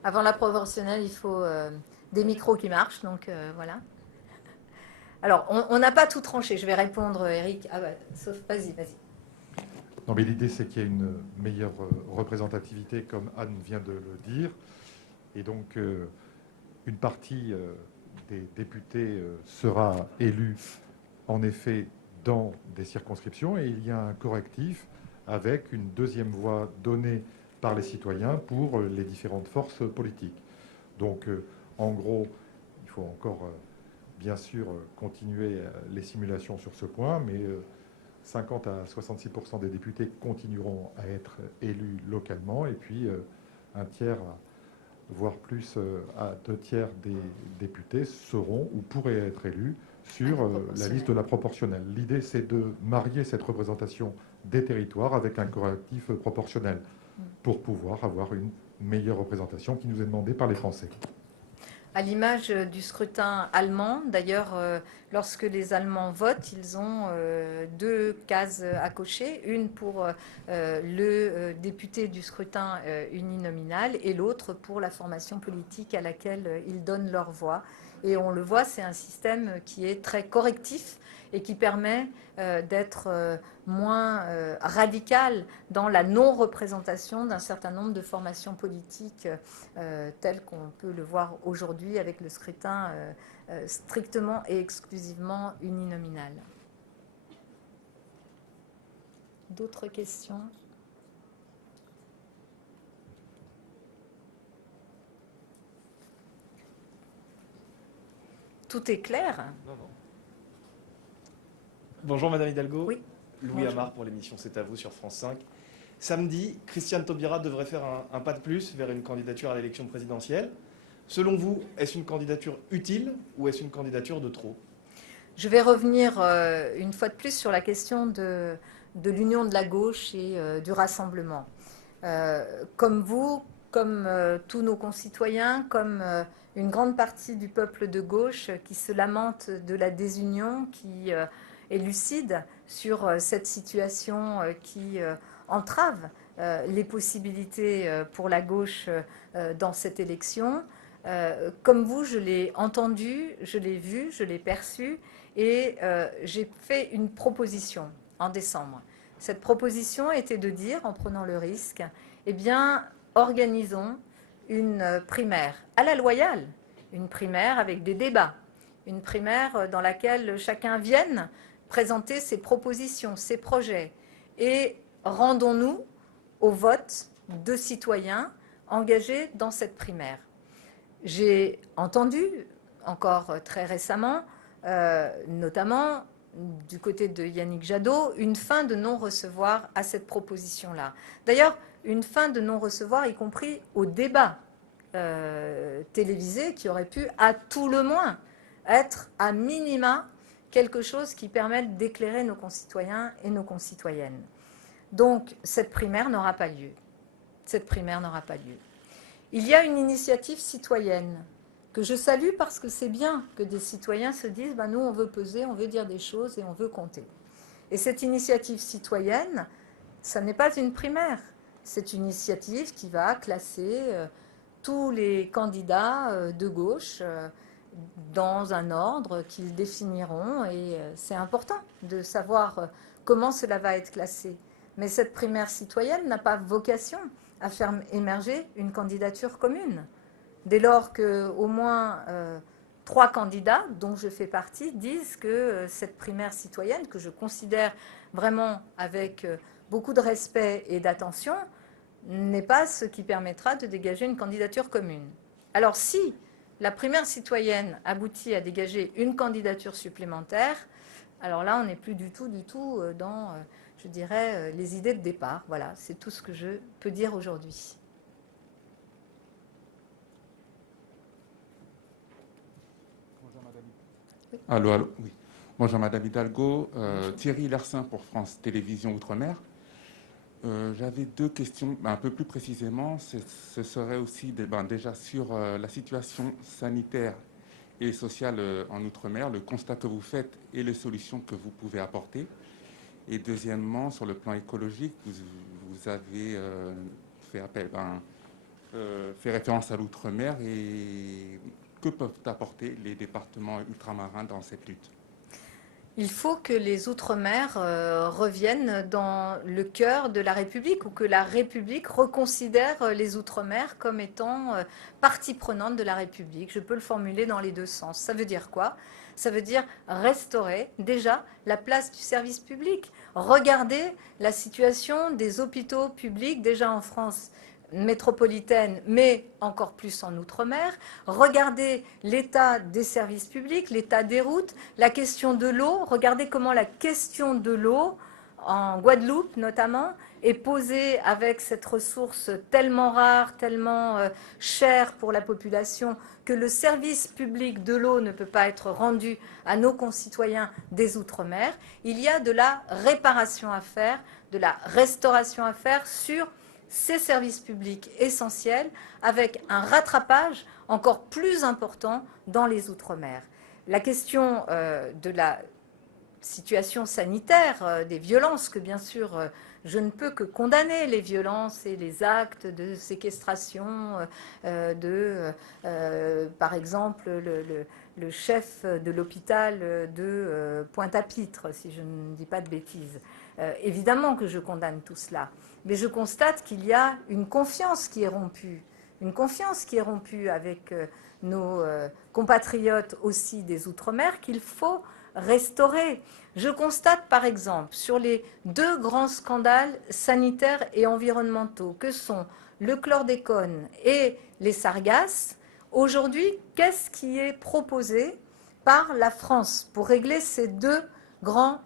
Avant la proportionnelle, il faut des micros qui marchent, donc voilà. Alors, on n'a pas tout tranché. Je vais répondre, Eric. Ah bah, sauf, vas-y. Non, mais l'idée, c'est qu'il y ait une meilleure représentativité, comme Anne vient de le dire. Et donc, une partie des députés sera élue, en effet, dans des circonscriptions. Et il y a un correctif avec une deuxième voix donnée par les citoyens pour les différentes forces politiques. Donc, en gros, il faut encore, bien sûr, continuer les simulations sur ce point, mais 50 à 66% des députés continueront à être élus localement, et puis un tiers, voire plus, à 2 tiers des députés seront ou pourraient être élus sur la liste de la proportionnelle. L'idée, c'est de marier cette représentation des territoires avec un correctif proportionnel pour pouvoir avoir une meilleure représentation qui nous est demandée par les Français. À l'image du scrutin allemand, d'ailleurs, lorsque les Allemands votent, ils ont 2 cases à cocher, une pour le député du scrutin uninominal et l'autre pour la formation politique à laquelle ils donnent leur voix. Et on le voit, c'est un système qui est très correctif et qui permet d'être moins radical dans la non-représentation d'un certain nombre de formations politiques telles qu'on peut le voir aujourd'hui avec le scrutin strictement et exclusivement uninominal. D'autres questions ? Tout est clair ? Non. Bonjour Madame Hidalgo. Oui. Louis Bonjour. Amar pour l'émission C'est à vous sur France 5. Samedi, Christiane Taubira devrait faire un pas de plus vers une candidature à l'élection présidentielle. Selon vous, est-ce une candidature utile ou est-ce une candidature de trop ? Je vais revenir une fois de plus sur la question de l'union de la gauche et du rassemblement. Comme vous, comme tous nos concitoyens, comme une grande partie du peuple de gauche qui se lamente de la désunion, qui est lucide sur cette situation qui entrave les possibilités pour la gauche dans cette élection. Comme vous, je l'ai entendu, je l'ai vu, je l'ai perçu et j'ai fait une proposition en décembre. Cette proposition était de dire, en prenant le risque, eh bien, organisons une primaire à la loyale, une primaire avec des débats, une primaire dans laquelle chacun vienne présenter ses propositions, ses projets, et rendons-nous au vote de citoyens engagés dans cette primaire. J'ai entendu, encore très récemment, notamment du côté de Yannick Jadot, une fin de non-recevoir à cette proposition-là. D'ailleurs, une fin de non-recevoir, y compris au débat télévisé, qui aurait pu, à tout le moins, être à minima quelque chose qui permette d'éclairer nos concitoyens et nos concitoyennes. Donc, cette primaire n'aura pas lieu. Cette primaire n'aura pas lieu. Il y a une initiative citoyenne que je salue parce que c'est bien que des citoyens se disent nous, on veut peser, on veut dire des choses et on veut compter. Et cette initiative citoyenne, ça n'est pas une primaire. C'est une initiative qui va classer tous les candidats de gauche dans un ordre qu'ils définiront. Et c'est important de savoir comment cela va être classé. Mais cette primaire citoyenne n'a pas vocation à faire émerger une candidature commune. Dès lors qu'au moins 3 candidats, dont je fais partie, disent que cette primaire citoyenne, que je considère vraiment avec beaucoup de respect et d'attention, n'est pas ce qui permettra de dégager une candidature commune. Alors si la primaire citoyenne aboutit à dégager une candidature supplémentaire, alors là, on n'est plus du tout dans, je dirais, les idées de départ. Voilà, c'est tout ce que je peux dire aujourd'hui. Allô, allô, oui. Bonjour Madame Hidalgo, Thierry Larsin pour France Télévisions Outre-mer. J'avais 2 questions, un peu plus précisément. Ce serait aussi déjà sur la situation sanitaire et sociale en Outre-mer, le constat que vous faites et les solutions que vous pouvez apporter. Et deuxièmement, sur le plan écologique, vous avez fait référence à l'Outre-mer et que peuvent apporter les départements ultramarins dans cette lutte? Il faut que les Outre-mer reviennent dans le cœur de la République ou que la République reconsidère les Outre-mer comme étant partie prenante de la République. Je peux le formuler dans les 2 sens. Ça veut dire quoi? Ça veut dire restaurer déjà la place du service public. Regardez la situation des hôpitaux publics déjà en France métropolitaine, mais encore plus en Outre-mer. Regardez l'état des services publics, l'état des routes, la question de l'eau. Regardez comment la question de l'eau, en Guadeloupe notamment, est posée avec cette ressource tellement rare, tellement chère pour la population, que le service public de l'eau ne peut pas être rendu à nos concitoyens des Outre-mer. Il y a de la réparation à faire, de la restauration à faire sur ces services publics essentiels, avec un rattrapage encore plus important dans les Outre-mer. La question de la situation sanitaire, des violences, que bien sûr je ne peux que condamner, les violences et les actes de séquestration par exemple, le chef de l'hôpital de Pointe-à-Pitre, si je ne dis pas de bêtises. Évidemment que je condamne tout cela, mais je constate qu'il y a une confiance qui est rompue, avec nos compatriotes aussi des Outre-mer qu'il faut restaurer. Je constate par exemple sur les 2 grands scandales sanitaires et environnementaux que sont le chlordécone et les sargasses, aujourd'hui, qu'est-ce qui est proposé par la France pour régler ces 2 grands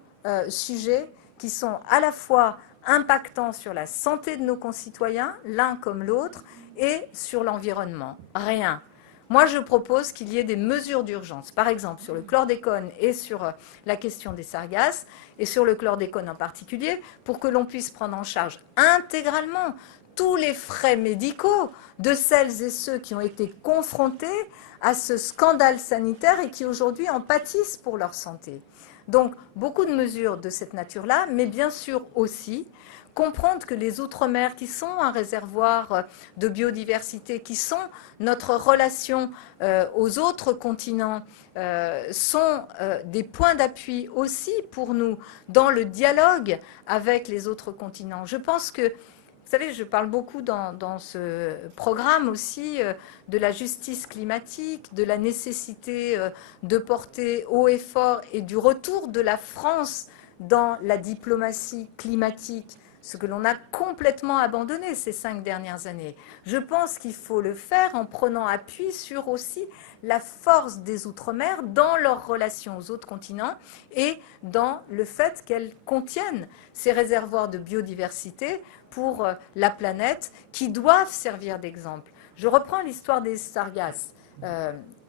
sujets qui sont à la fois impactants sur la santé de nos concitoyens, l'un comme l'autre, et sur l'environnement? Rien. Moi, je propose qu'il y ait des mesures d'urgence, par exemple sur le chlordécone et sur la question des sargasses, et sur le chlordécone en particulier, pour que l'on puisse prendre en charge intégralement tous les frais médicaux de celles et ceux qui ont été confrontés à ce scandale sanitaire et qui aujourd'hui en pâtissent pour leur santé. Donc, beaucoup de mesures de cette nature-là, mais bien sûr aussi comprendre que les Outre-mer, qui sont un réservoir de biodiversité, qui sont notre relation aux autres continents, sont des points d'appui aussi pour nous dans le dialogue avec les autres continents. Je pense que, vous savez, je parle beaucoup dans ce programme aussi de la justice climatique, de la nécessité de porter haut et fort et du retour de la France dans la diplomatie climatique, ce que l'on a complètement abandonné ces 5 dernières années. Je pense qu'il faut le faire en prenant appui sur aussi la force des Outre-mer dans leur relation aux autres continents et dans le fait qu'elles contiennent ces réservoirs de biodiversité pour la planète qui doivent servir d'exemple. Je reprends l'histoire des sargasses.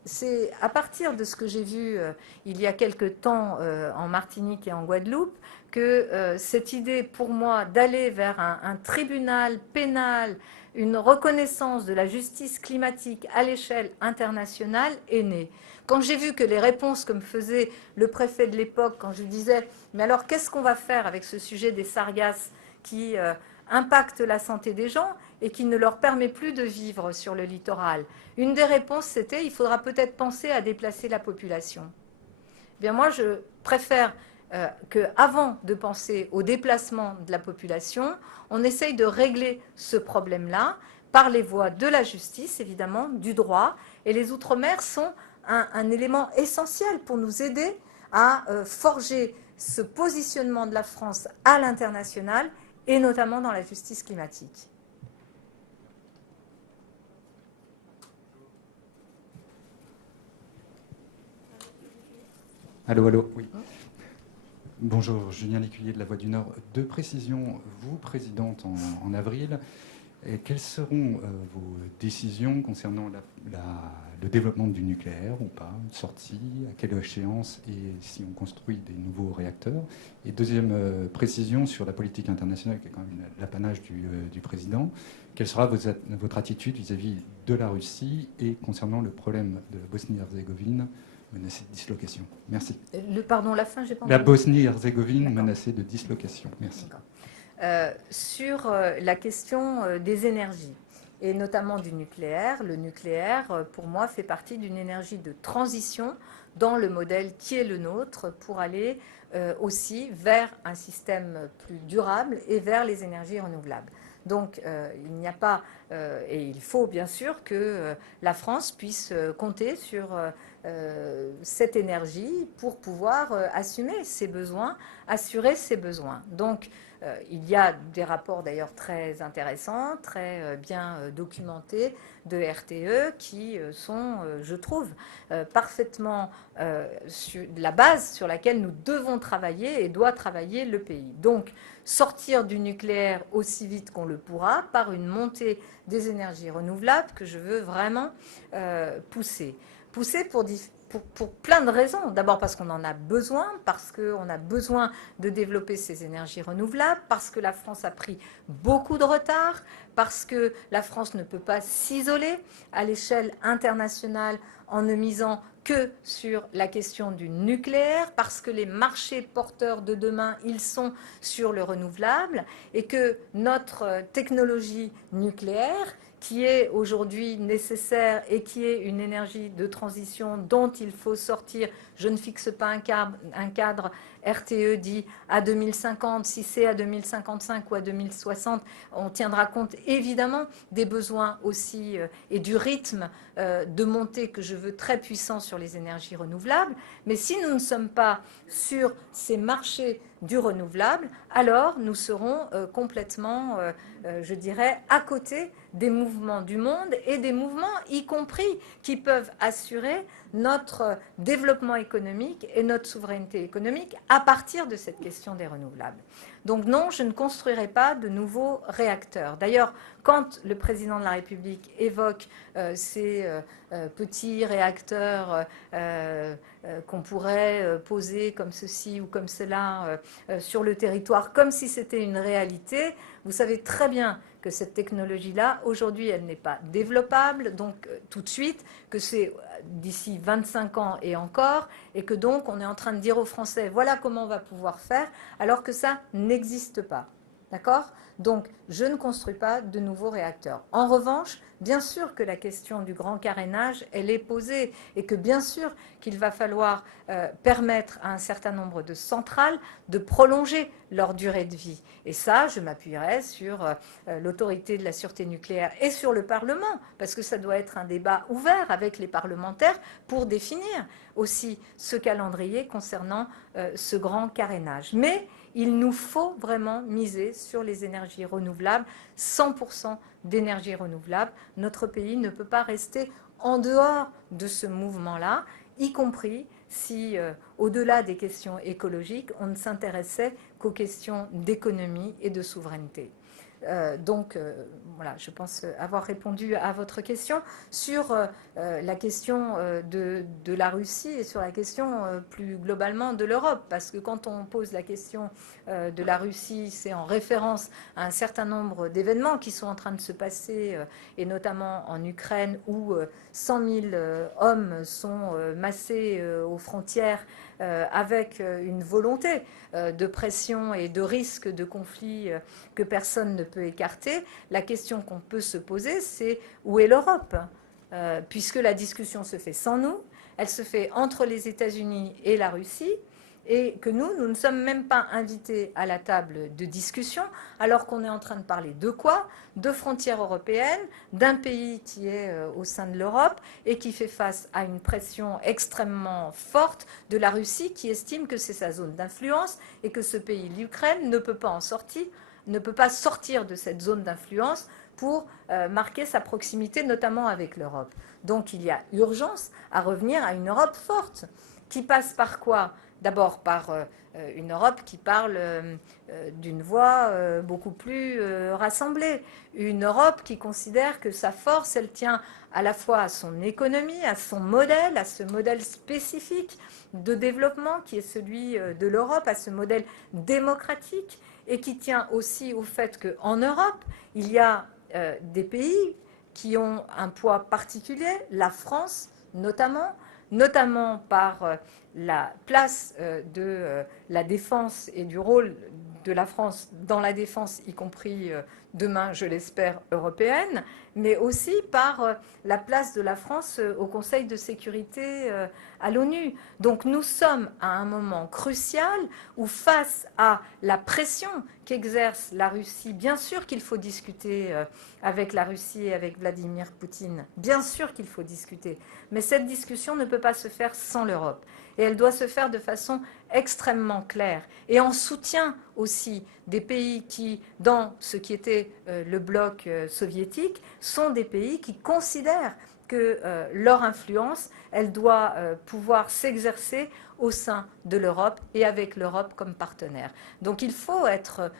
C'est à partir de ce que j'ai vu il y a quelque temps en Martinique et en Guadeloupe que cette idée pour moi d'aller vers un tribunal pénal, une reconnaissance de la justice climatique à l'échelle internationale est née. Quand j'ai vu que les réponses que me faisait le préfet de l'époque, quand je lui disais « mais alors qu'est-ce qu'on va faire avec ce sujet des sargasses qui impacte la santé des gens et qui ne leur permet plus de vivre sur le littoral ?» Une des réponses, c'était « il faudra peut-être penser à déplacer la population ». Eh bien moi, je préfère qu'avant de penser au déplacement de la population, on essaye de régler ce problème-là par les voies de la justice, évidemment, du droit. Et les Outre-mer sont un élément essentiel pour nous aider à forger ce positionnement de la France à l'international et notamment dans la justice climatique. Allô, allô, oui. Bonjour, Julien Lécuyer de La Voix du Nord. Deux précisions. Vous, présidente en avril, et quelles seront vos décisions concernant le développement du nucléaire ou pas, une sortie, à quelle échéance et si on construit des nouveaux réacteurs? Et deuxième précision sur la politique internationale, qui est quand même l'apanage du président. Quelle sera votre attitude vis-à-vis de la Russie et concernant le problème de Bosnie-Herzégovine menacée de dislocation? Merci. Pardon, la fin, j'ai pas La entendu. Bosnie-Herzégovine menacée de dislocation. Merci. Sur la question des énergies, et notamment du nucléaire, le nucléaire, pour moi, fait partie d'une énergie de transition dans le modèle qui est le nôtre pour aller aussi vers un système plus durable et vers les énergies renouvelables. Donc, il n'y a pas, et il faut bien sûr que la France puisse compter sur cette énergie pour pouvoir assumer ses besoins, assurer ses besoins. Donc, il y a des rapports d'ailleurs très intéressants, très bien documentés de RTE qui sont, je trouve, parfaitement sur la base sur laquelle nous devons travailler et doit travailler le pays. Donc, sortir du nucléaire aussi vite qu'on le pourra par une montée des énergies renouvelables que je veux vraiment pousser. Pousser pour plein de raisons. D'abord parce qu'on en a besoin, parce qu'on a besoin de développer ces énergies renouvelables, parce que la France a pris beaucoup de retard, parce que la France ne peut pas s'isoler à l'échelle internationale en ne misant que sur la question du nucléaire, parce que les marchés porteurs de demain, ils sont sur le renouvelable, et que notre technologie nucléaire, qui est aujourd'hui nécessaire et qui est une énergie de transition dont il faut sortir. Je ne fixe pas un cadre. RTE dit à 2050, si c'est à 2055 ou à 2060, on tiendra compte évidemment des besoins aussi et du rythme de montée que je veux très puissant sur les énergies renouvelables. Mais si nous ne sommes pas sur ces marchés du renouvelable, alors nous serons complètement, je dirais, à côté des mouvements du monde et des mouvements, y compris, qui peuvent assurer notre développement économique et notre souveraineté économique à partir de cette question des renouvelables. Donc non, je ne construirai pas de nouveaux réacteurs. D'ailleurs, quand le président de la République évoque ces petits réacteurs qu'on pourrait poser comme ceci ou comme cela sur le territoire, comme si c'était une réalité, vous savez très bien que cette technologie-là, aujourd'hui, elle n'est pas développable, donc tout de suite, que c'est d'ici 25 ans et encore, et que donc on est en train de dire aux Français, voilà comment on va pouvoir faire, alors que ça n'existe pas. D'accord ? Donc, je ne construis pas de nouveaux réacteurs. En revanche, bien sûr que la question du grand carénage, elle est posée et que bien sûr qu'il va falloir permettre à un certain nombre de centrales de prolonger leur durée de vie. Et ça, je m'appuierai sur l'autorité de la sûreté nucléaire et sur le Parlement, parce que ça doit être un débat ouvert avec les parlementaires pour définir aussi ce calendrier concernant ce grand carénage. Mais il nous faut vraiment miser sur les énergies renouvelables, 100% d'énergie renouvelable. Notre pays ne peut pas rester en dehors de ce mouvement-là, y compris si, au-delà des questions écologiques, on ne s'intéressait qu'aux questions d'économie et de souveraineté. Donc, voilà, je pense avoir répondu à votre question. Sur la question de la Russie et sur la question plus globalement de l'Europe, parce que quand on pose la question de la Russie, c'est en référence à un certain nombre d'événements qui sont en train de se passer, et notamment en Ukraine, où 100 000 hommes sont massés aux frontières avec une volonté de pression et de risque de conflit que personne ne peut écarter. La question qu'on peut se poser, c'est où est l'Europe ? Puisque la discussion se fait sans nous, elle se fait entre les États-Unis et la Russie, et que nous ne sommes même pas invités à la table de discussion, alors qu'on est en train de parler de quoi? De frontières européennes, d'un pays qui est au sein de l'Europe et qui fait face à une pression extrêmement forte de la Russie, qui estime que c'est sa zone d'influence et que ce pays, l'Ukraine, ne peut pas sortir de cette zone d'influence pour marquer sa proximité, notamment avec l'Europe. Donc il y a urgence à revenir à une Europe forte, qui passe par quoi? D'abord par une Europe qui parle d'une voix beaucoup plus rassemblée. Une Europe qui considère que sa force, elle tient à la fois à son économie, à son modèle, à ce modèle spécifique de développement qui est celui de l'Europe, à ce modèle démocratique, et qui tient aussi au fait qu'en Europe, il y a des pays qui ont un poids particulier, la France notamment par la place de la défense et du rôle de la France dans la défense, y compris demain, je l'espère, européenne, mais aussi par la place de la France au Conseil de sécurité à l'ONU. Donc nous sommes à un moment crucial où, face à la pression qu'exerce la Russie, bien sûr qu'il faut discuter avec la Russie et avec Vladimir Poutine, bien sûr qu'il faut discuter, mais cette discussion ne peut pas se faire sans l'Europe. Et elle doit se faire de façon extrêmement claire et en soutien aussi des pays qui, dans ce qui était le bloc soviétique, sont des pays qui considèrent que leur influence, elle doit pouvoir s'exercer au sein de l'Europe et avec l'Europe comme partenaire. Donc il faut être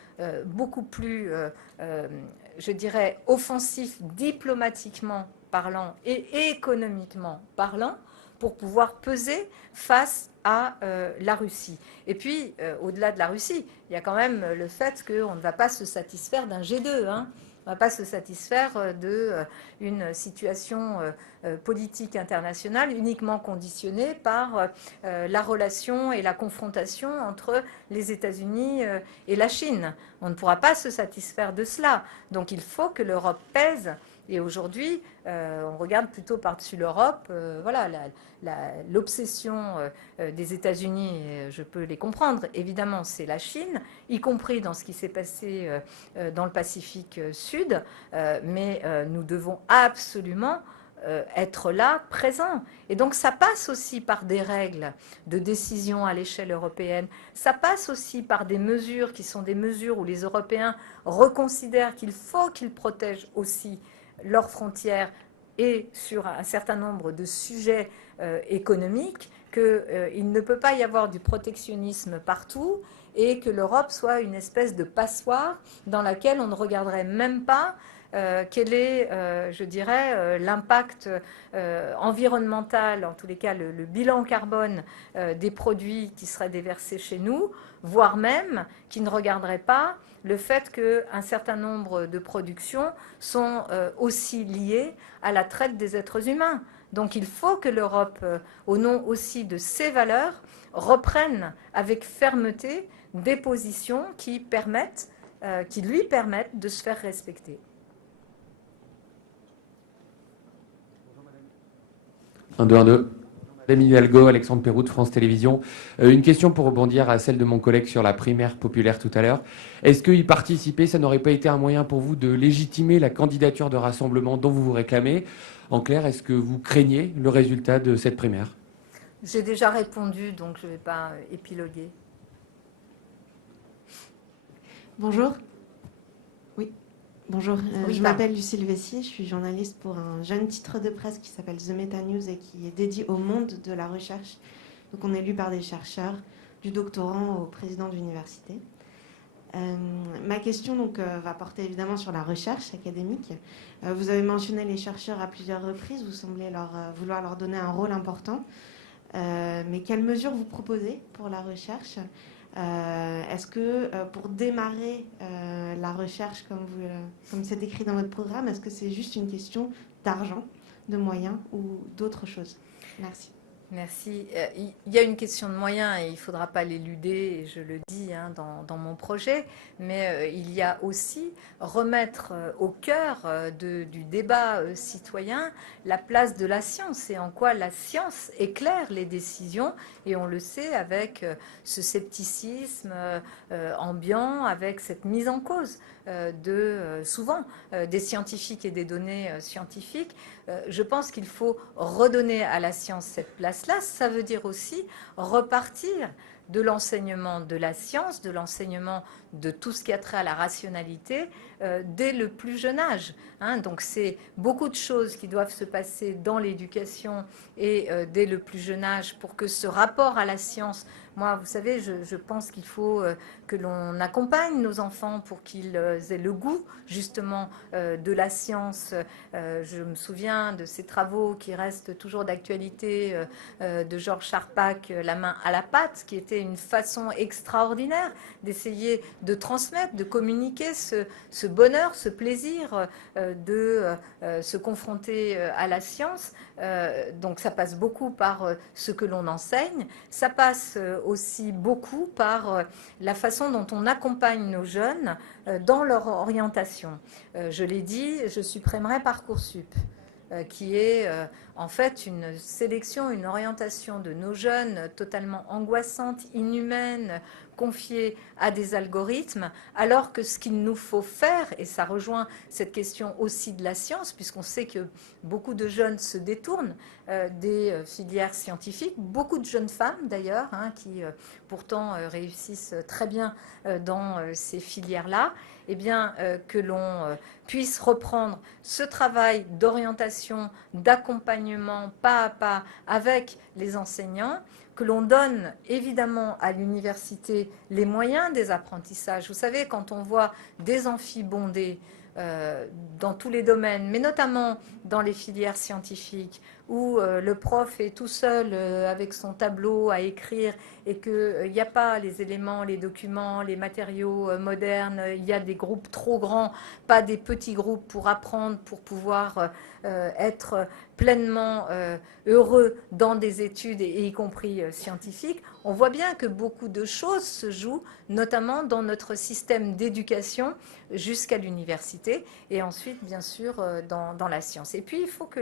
beaucoup plus, je dirais, offensif diplomatiquement parlant et économiquement parlant, pour pouvoir peser face à la Russie. Et puis, au-delà de la Russie, il y a quand même le fait qu'on ne va pas se satisfaire d'un G2, hein. On ne va pas se satisfaire d'une situation politique internationale uniquement conditionnée par la relation et la confrontation entre les États-Unis et la Chine. On ne pourra pas se satisfaire de cela. Donc il faut que l'Europe pèse. Et aujourd'hui, on regarde plutôt par-dessus l'Europe. Voilà, l'obsession des États-Unis, je peux les comprendre. Évidemment, c'est la Chine, y compris dans ce qui s'est passé dans le Pacifique Sud. Mais nous devons absolument être là, présents. Et donc ça passe aussi par des règles de décision à l'échelle européenne. Ça passe aussi par des mesures qui sont des mesures où les Européens reconsidèrent qu'il faut qu'ils protègent aussi leurs frontières et sur un certain nombre de sujets économiques, qu'il ne peut pas y avoir du protectionnisme partout et que l'Europe soit une espèce de passoire dans laquelle on ne regarderait même pas quel est, je dirais, l'impact environnemental, en tous les cas le bilan carbone des produits qui seraient déversés chez nous, voire même qui ne regarderait pas le fait qu'un certain nombre de productions sont aussi liées à la traite des êtres humains. Donc il faut que l'Europe, au nom aussi de ses valeurs, reprenne avec fermeté des positions qui lui permettent de se faire respecter. 1, 2, 1, 2. Madame Hidalgo, Alexandre Pérou de France Télévisions. Une question pour rebondir à celle de mon collègue sur la primaire populaire tout à l'heure. Est-ce que y participer, ça n'aurait pas été un moyen pour vous de légitimer la candidature de rassemblement dont vous vous réclamez? En clair, est-ce que vous craignez le résultat de cette primaire? J'ai déjà répondu, donc je ne vais pas épiloguer. Bonjour. Oui. Bonjour, Oui, je m'appelle Lucille Vessier, je suis journaliste pour un jeune titre de presse qui s'appelle The Meta News et qui est dédié au monde de la recherche. Donc on est lu par des chercheurs, du doctorant au président d'université. Ma question donc, va porter évidemment sur la recherche académique. Vous avez mentionné les chercheurs à plusieurs reprises, vous semblez vouloir leur donner un rôle important. Mais quelles mesures vous proposez pour la recherche ? Est-ce que pour démarrer la recherche, comme c'est écrit dans votre programme, est-ce que c'est juste une question d'argent, de moyens ou d'autres choses? Merci. Merci. Il y a une question de moyens et il ne faudra pas l'éluder, et je le dis dans mon projet, mais il y a aussi remettre au cœur du débat citoyen la place de la science et en quoi la science éclaire les décisions, et on le sait avec ce scepticisme ambiant, avec cette mise en cause souvent des scientifiques et des données scientifiques. Je pense qu'il faut redonner à la science cette place-là. Ça veut dire aussi repartir de l'enseignement de la science, de l'enseignement de tout ce qui a trait à la rationalité dès le plus jeune âge. Donc c'est beaucoup de choses qui doivent se passer dans l'éducation et dès le plus jeune âge pour que ce rapport à la science, moi, vous savez, je pense qu'il faut que l'on accompagne nos enfants pour qu'ils aient le goût justement de la science. Je me souviens de ces travaux qui restent toujours d'actualité de Georges Charpak, La main à la pâte, qui était une façon extraordinaire d'essayer de transmettre, de communiquer ce bonheur, ce plaisir de se confronter à la science. Donc ça passe beaucoup par ce que l'on enseigne, ça passe aussi beaucoup par la façon dont on accompagne nos jeunes dans leur orientation. Je l'ai dit, je supprimerai Parcoursup, qui est en fait une sélection, une orientation de nos jeunes totalement angoissante, inhumaine, confiée à des algorithmes, alors que ce qu'il nous faut faire, et ça rejoint cette question aussi de la science, puisqu'on sait que beaucoup de jeunes se détournent des filières scientifiques, beaucoup de jeunes femmes d'ailleurs, qui pourtant réussissent très bien dans ces filières-là, eh bien, que l'on puisse reprendre ce travail d'orientation, d'accompagnement pas à pas avec les enseignants, que l'on donne évidemment à l'université les moyens des apprentissages. Vous savez, quand on voit des amphis bondés dans tous les domaines, mais notamment dans les filières scientifiques, où le prof est tout seul avec son tableau à écrire et qu'il n'y a pas les éléments, les documents, les matériaux modernes, il y a des groupes trop grands, pas des petits groupes pour apprendre, pour pouvoir être pleinement heureux dans des études, et y compris scientifiques. On voit bien que beaucoup de choses se jouent, notamment dans notre système d'éducation jusqu'à l'université, et ensuite, bien sûr, dans la science. Et puis, il faut que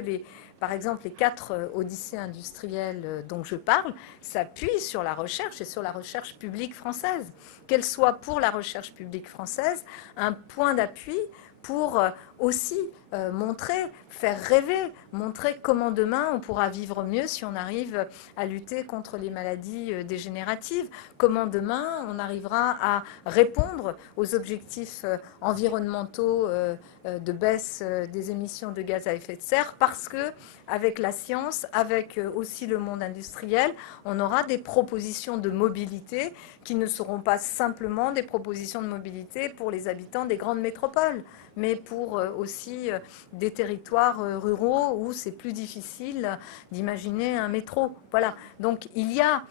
par exemple, les 4 odyssées industrielles dont je parle s'appuient sur la recherche et sur la recherche publique française. Qu'elle soit pour la recherche publique française un point d'appui pour aussi montrer, faire rêver, montrer comment demain on pourra vivre mieux si on arrive à lutter contre les maladies dégénératives, comment demain on arrivera à répondre aux objectifs environnementaux de baisse des émissions de gaz à effet de serre, parce que avec la science, avec aussi le monde industriel, on aura des propositions de mobilité qui ne seront pas simplement des propositions de mobilité pour les habitants des grandes métropoles, mais pour aussi des territoires ruraux où c'est plus difficile d'imaginer un métro. Voilà. Donc il y a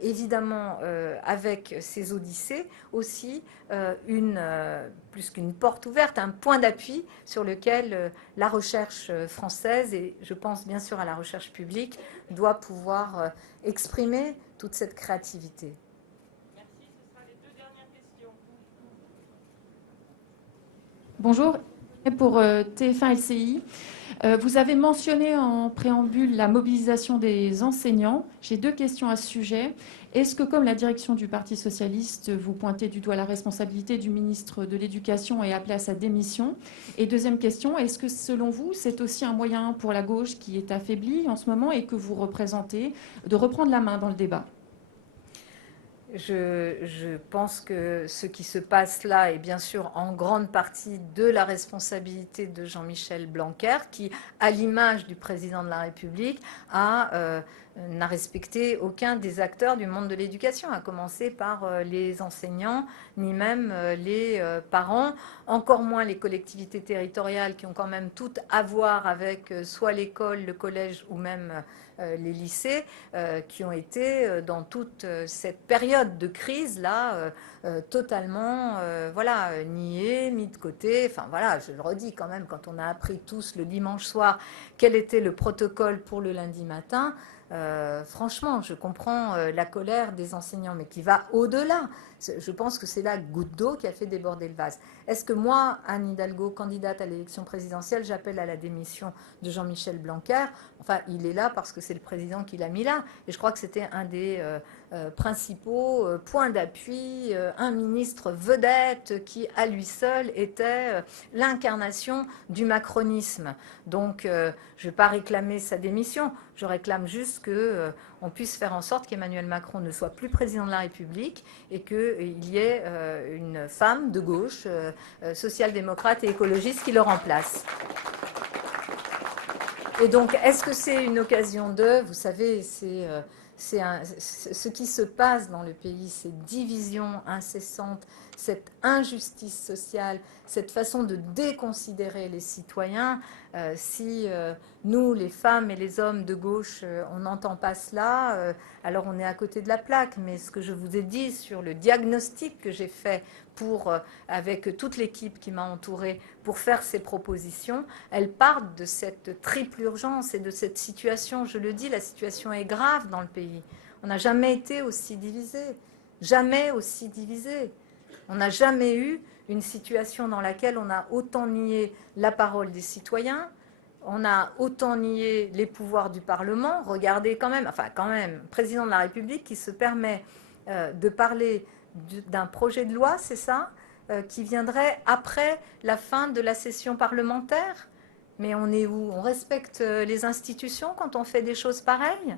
évidemment avec ces odyssées aussi plus qu'une porte ouverte, un point d'appui sur lequel la recherche française, et je pense bien sûr à la recherche publique, doit pouvoir exprimer toute cette créativité. Merci, ce sera les 2 dernières questions. Bonjour, pour TF1 LCI. Vous avez mentionné en préambule la mobilisation des enseignants. J'ai 2 questions à ce sujet. Est-ce que, comme la direction du Parti socialiste, vous pointez du doigt la responsabilité du ministre de l'Éducation et appelez à sa démission? Et deuxième question, est-ce que, selon vous, c'est aussi un moyen pour la gauche qui est affaiblie en ce moment et que vous représentez de reprendre la main dans le débat? Je pense que ce qui se passe là est bien sûr en grande partie de la responsabilité de Jean-Michel Blanquer, qui, à l'image du président de la République, n'a respecté aucun des acteurs du monde de l'éducation, à commencer par les enseignants, ni même les parents, encore moins les collectivités territoriales qui ont quand même tout à voir avec soit l'école, le collège ou même les lycées, qui ont été dans toute cette période de crise là totalement niés, mis de côté. Enfin voilà, je le redis quand même, quand on a appris tous le dimanche soir quel était le protocole pour le lundi matin, Franchement, je comprends la colère des enseignants, mais qui va au-delà. Je pense que c'est la goutte d'eau qui a fait déborder le vase. Est-ce que moi, Anne Hidalgo, candidate à l'élection présidentielle, j'appelle à la démission de Jean-Michel Blanquer? Enfin, il est là parce que c'est le président qui l'a mis là. Et je crois que c'était un des principaux points d'appui, un ministre vedette qui, à lui seul, était l'incarnation du macronisme. Donc, je ne vais pas réclamer sa démission. Je réclame juste qu'on puisse faire en sorte qu'Emmanuel Macron ne soit plus président de la République et qu'il y ait une femme de gauche, social-démocrate et écologiste qui le remplace. Et donc, est-ce que c'est une occasion de... Vous savez, ce qui se passe dans le pays, ces divisions incessantes, cette injustice sociale, cette façon de déconsidérer les citoyens, si nous, les femmes et les hommes de gauche, on n'entend pas cela, alors on est à côté de la plaque. Mais ce que je vous ai dit sur le diagnostic que j'ai fait avec toute l'équipe qui m'a entourée pour faire ces propositions, elles partent de cette triple urgence et de cette situation. Je le dis, la situation est grave dans le pays. On n'a jamais été aussi divisé. Jamais aussi divisé. On n'a jamais eu une situation dans laquelle on a autant nié la parole des citoyens, on a autant nié les pouvoirs du Parlement. Regardez quand même, président de la République qui se permet de parler d'un projet de loi, c'est ça, qui viendrait après la fin de la session parlementaire. Mais on est où? On respecte les institutions quand on fait des choses pareilles?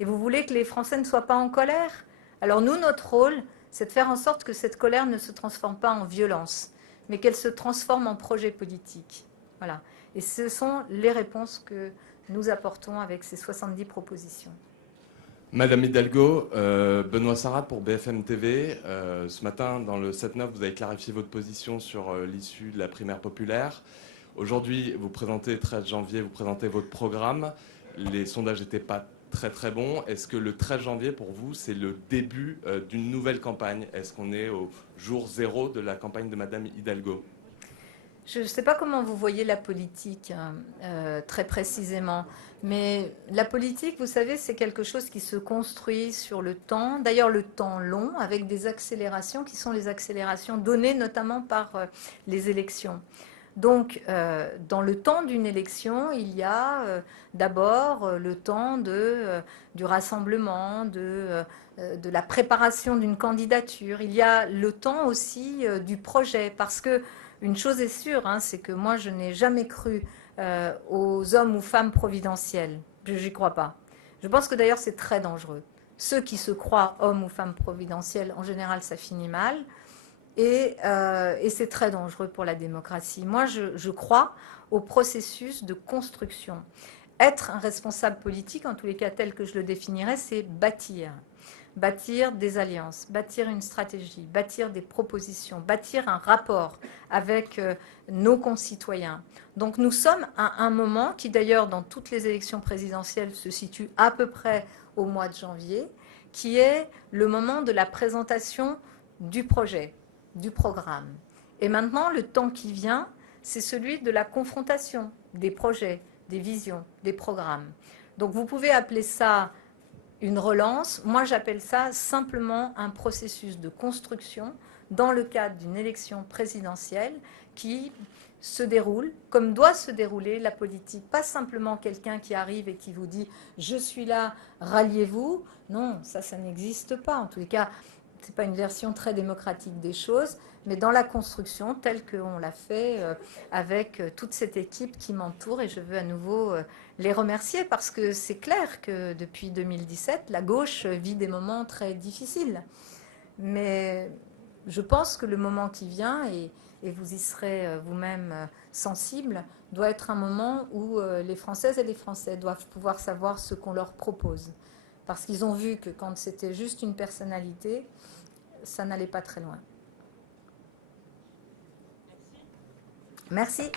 Et vous voulez que les Français ne soient pas en colère? Alors nous, notre rôle, c'est de faire en sorte que cette colère ne se transforme pas en violence, mais qu'elle se transforme en projet politique. Voilà. Et ce sont les réponses que nous apportons avec ces 70 propositions. Madame Hidalgo, Benoît Sarrat pour BFM TV. Ce matin, dans le 7-9, vous avez clarifié votre position sur l'issue de la primaire populaire. Aujourd'hui, vous présentez, 13 janvier, vous présentez votre programme. Les sondages n'étaient pas très bons. Est-ce que le 13 janvier, pour vous, c'est le début d'une nouvelle campagne? Est-ce qu'on est au jour zéro de la campagne de Madame Hidalgo? Je ne sais pas comment vous voyez la politique très précisément, mais la politique, vous savez, c'est quelque chose qui se construit sur le temps, d'ailleurs le temps long, avec des accélérations qui sont les accélérations données notamment par les élections. Donc, dans le temps d'une élection, il y a d'abord le temps du rassemblement, de la préparation d'une candidature. Il y a le temps aussi du projet, parce que une chose est sûre, hein, c'est que moi, je n'ai jamais cru aux hommes ou femmes providentiels. Je n'y crois pas. Je pense que d'ailleurs, c'est très dangereux. Ceux qui se croient hommes ou femmes providentiels, en général, ça finit mal. Et c'est très dangereux pour la démocratie. Moi, je crois au processus de construction. Être un responsable politique, en tous les cas tel que je le définirais, c'est bâtir. Bâtir des alliances, bâtir une stratégie, bâtir des propositions, bâtir un rapport avec nos concitoyens. Donc nous sommes à un moment qui d'ailleurs dans toutes les élections présidentielles se situe à peu près au mois de janvier, qui est le moment de la présentation du projet, du programme. Et maintenant, le temps qui vient, c'est celui de la confrontation des projets, des visions, des programmes. Donc vous pouvez appeler ça une relance. Moi, j'appelle ça simplement un processus de construction dans le cadre d'une élection présidentielle qui se déroule comme doit se dérouler la politique. Pas simplement quelqu'un qui arrive et qui vous dit « je suis là, ralliez-vous ». Non, ça n'existe pas. En tous les cas, ce n'est pas une version très démocratique des choses, mais dans la construction telle qu'on l'a fait avec toute cette équipe qui m'entoure. Et je veux à nouveau les remercier parce que c'est clair que depuis 2017, la gauche vit des moments très difficiles. Mais je pense que le moment qui vient, et vous y serez vous-même sensible, doit être un moment où les Françaises et les Français doivent pouvoir savoir ce qu'on leur propose. Parce qu'ils ont vu que quand c'était juste une personnalité, ça n'allait pas très loin. Merci.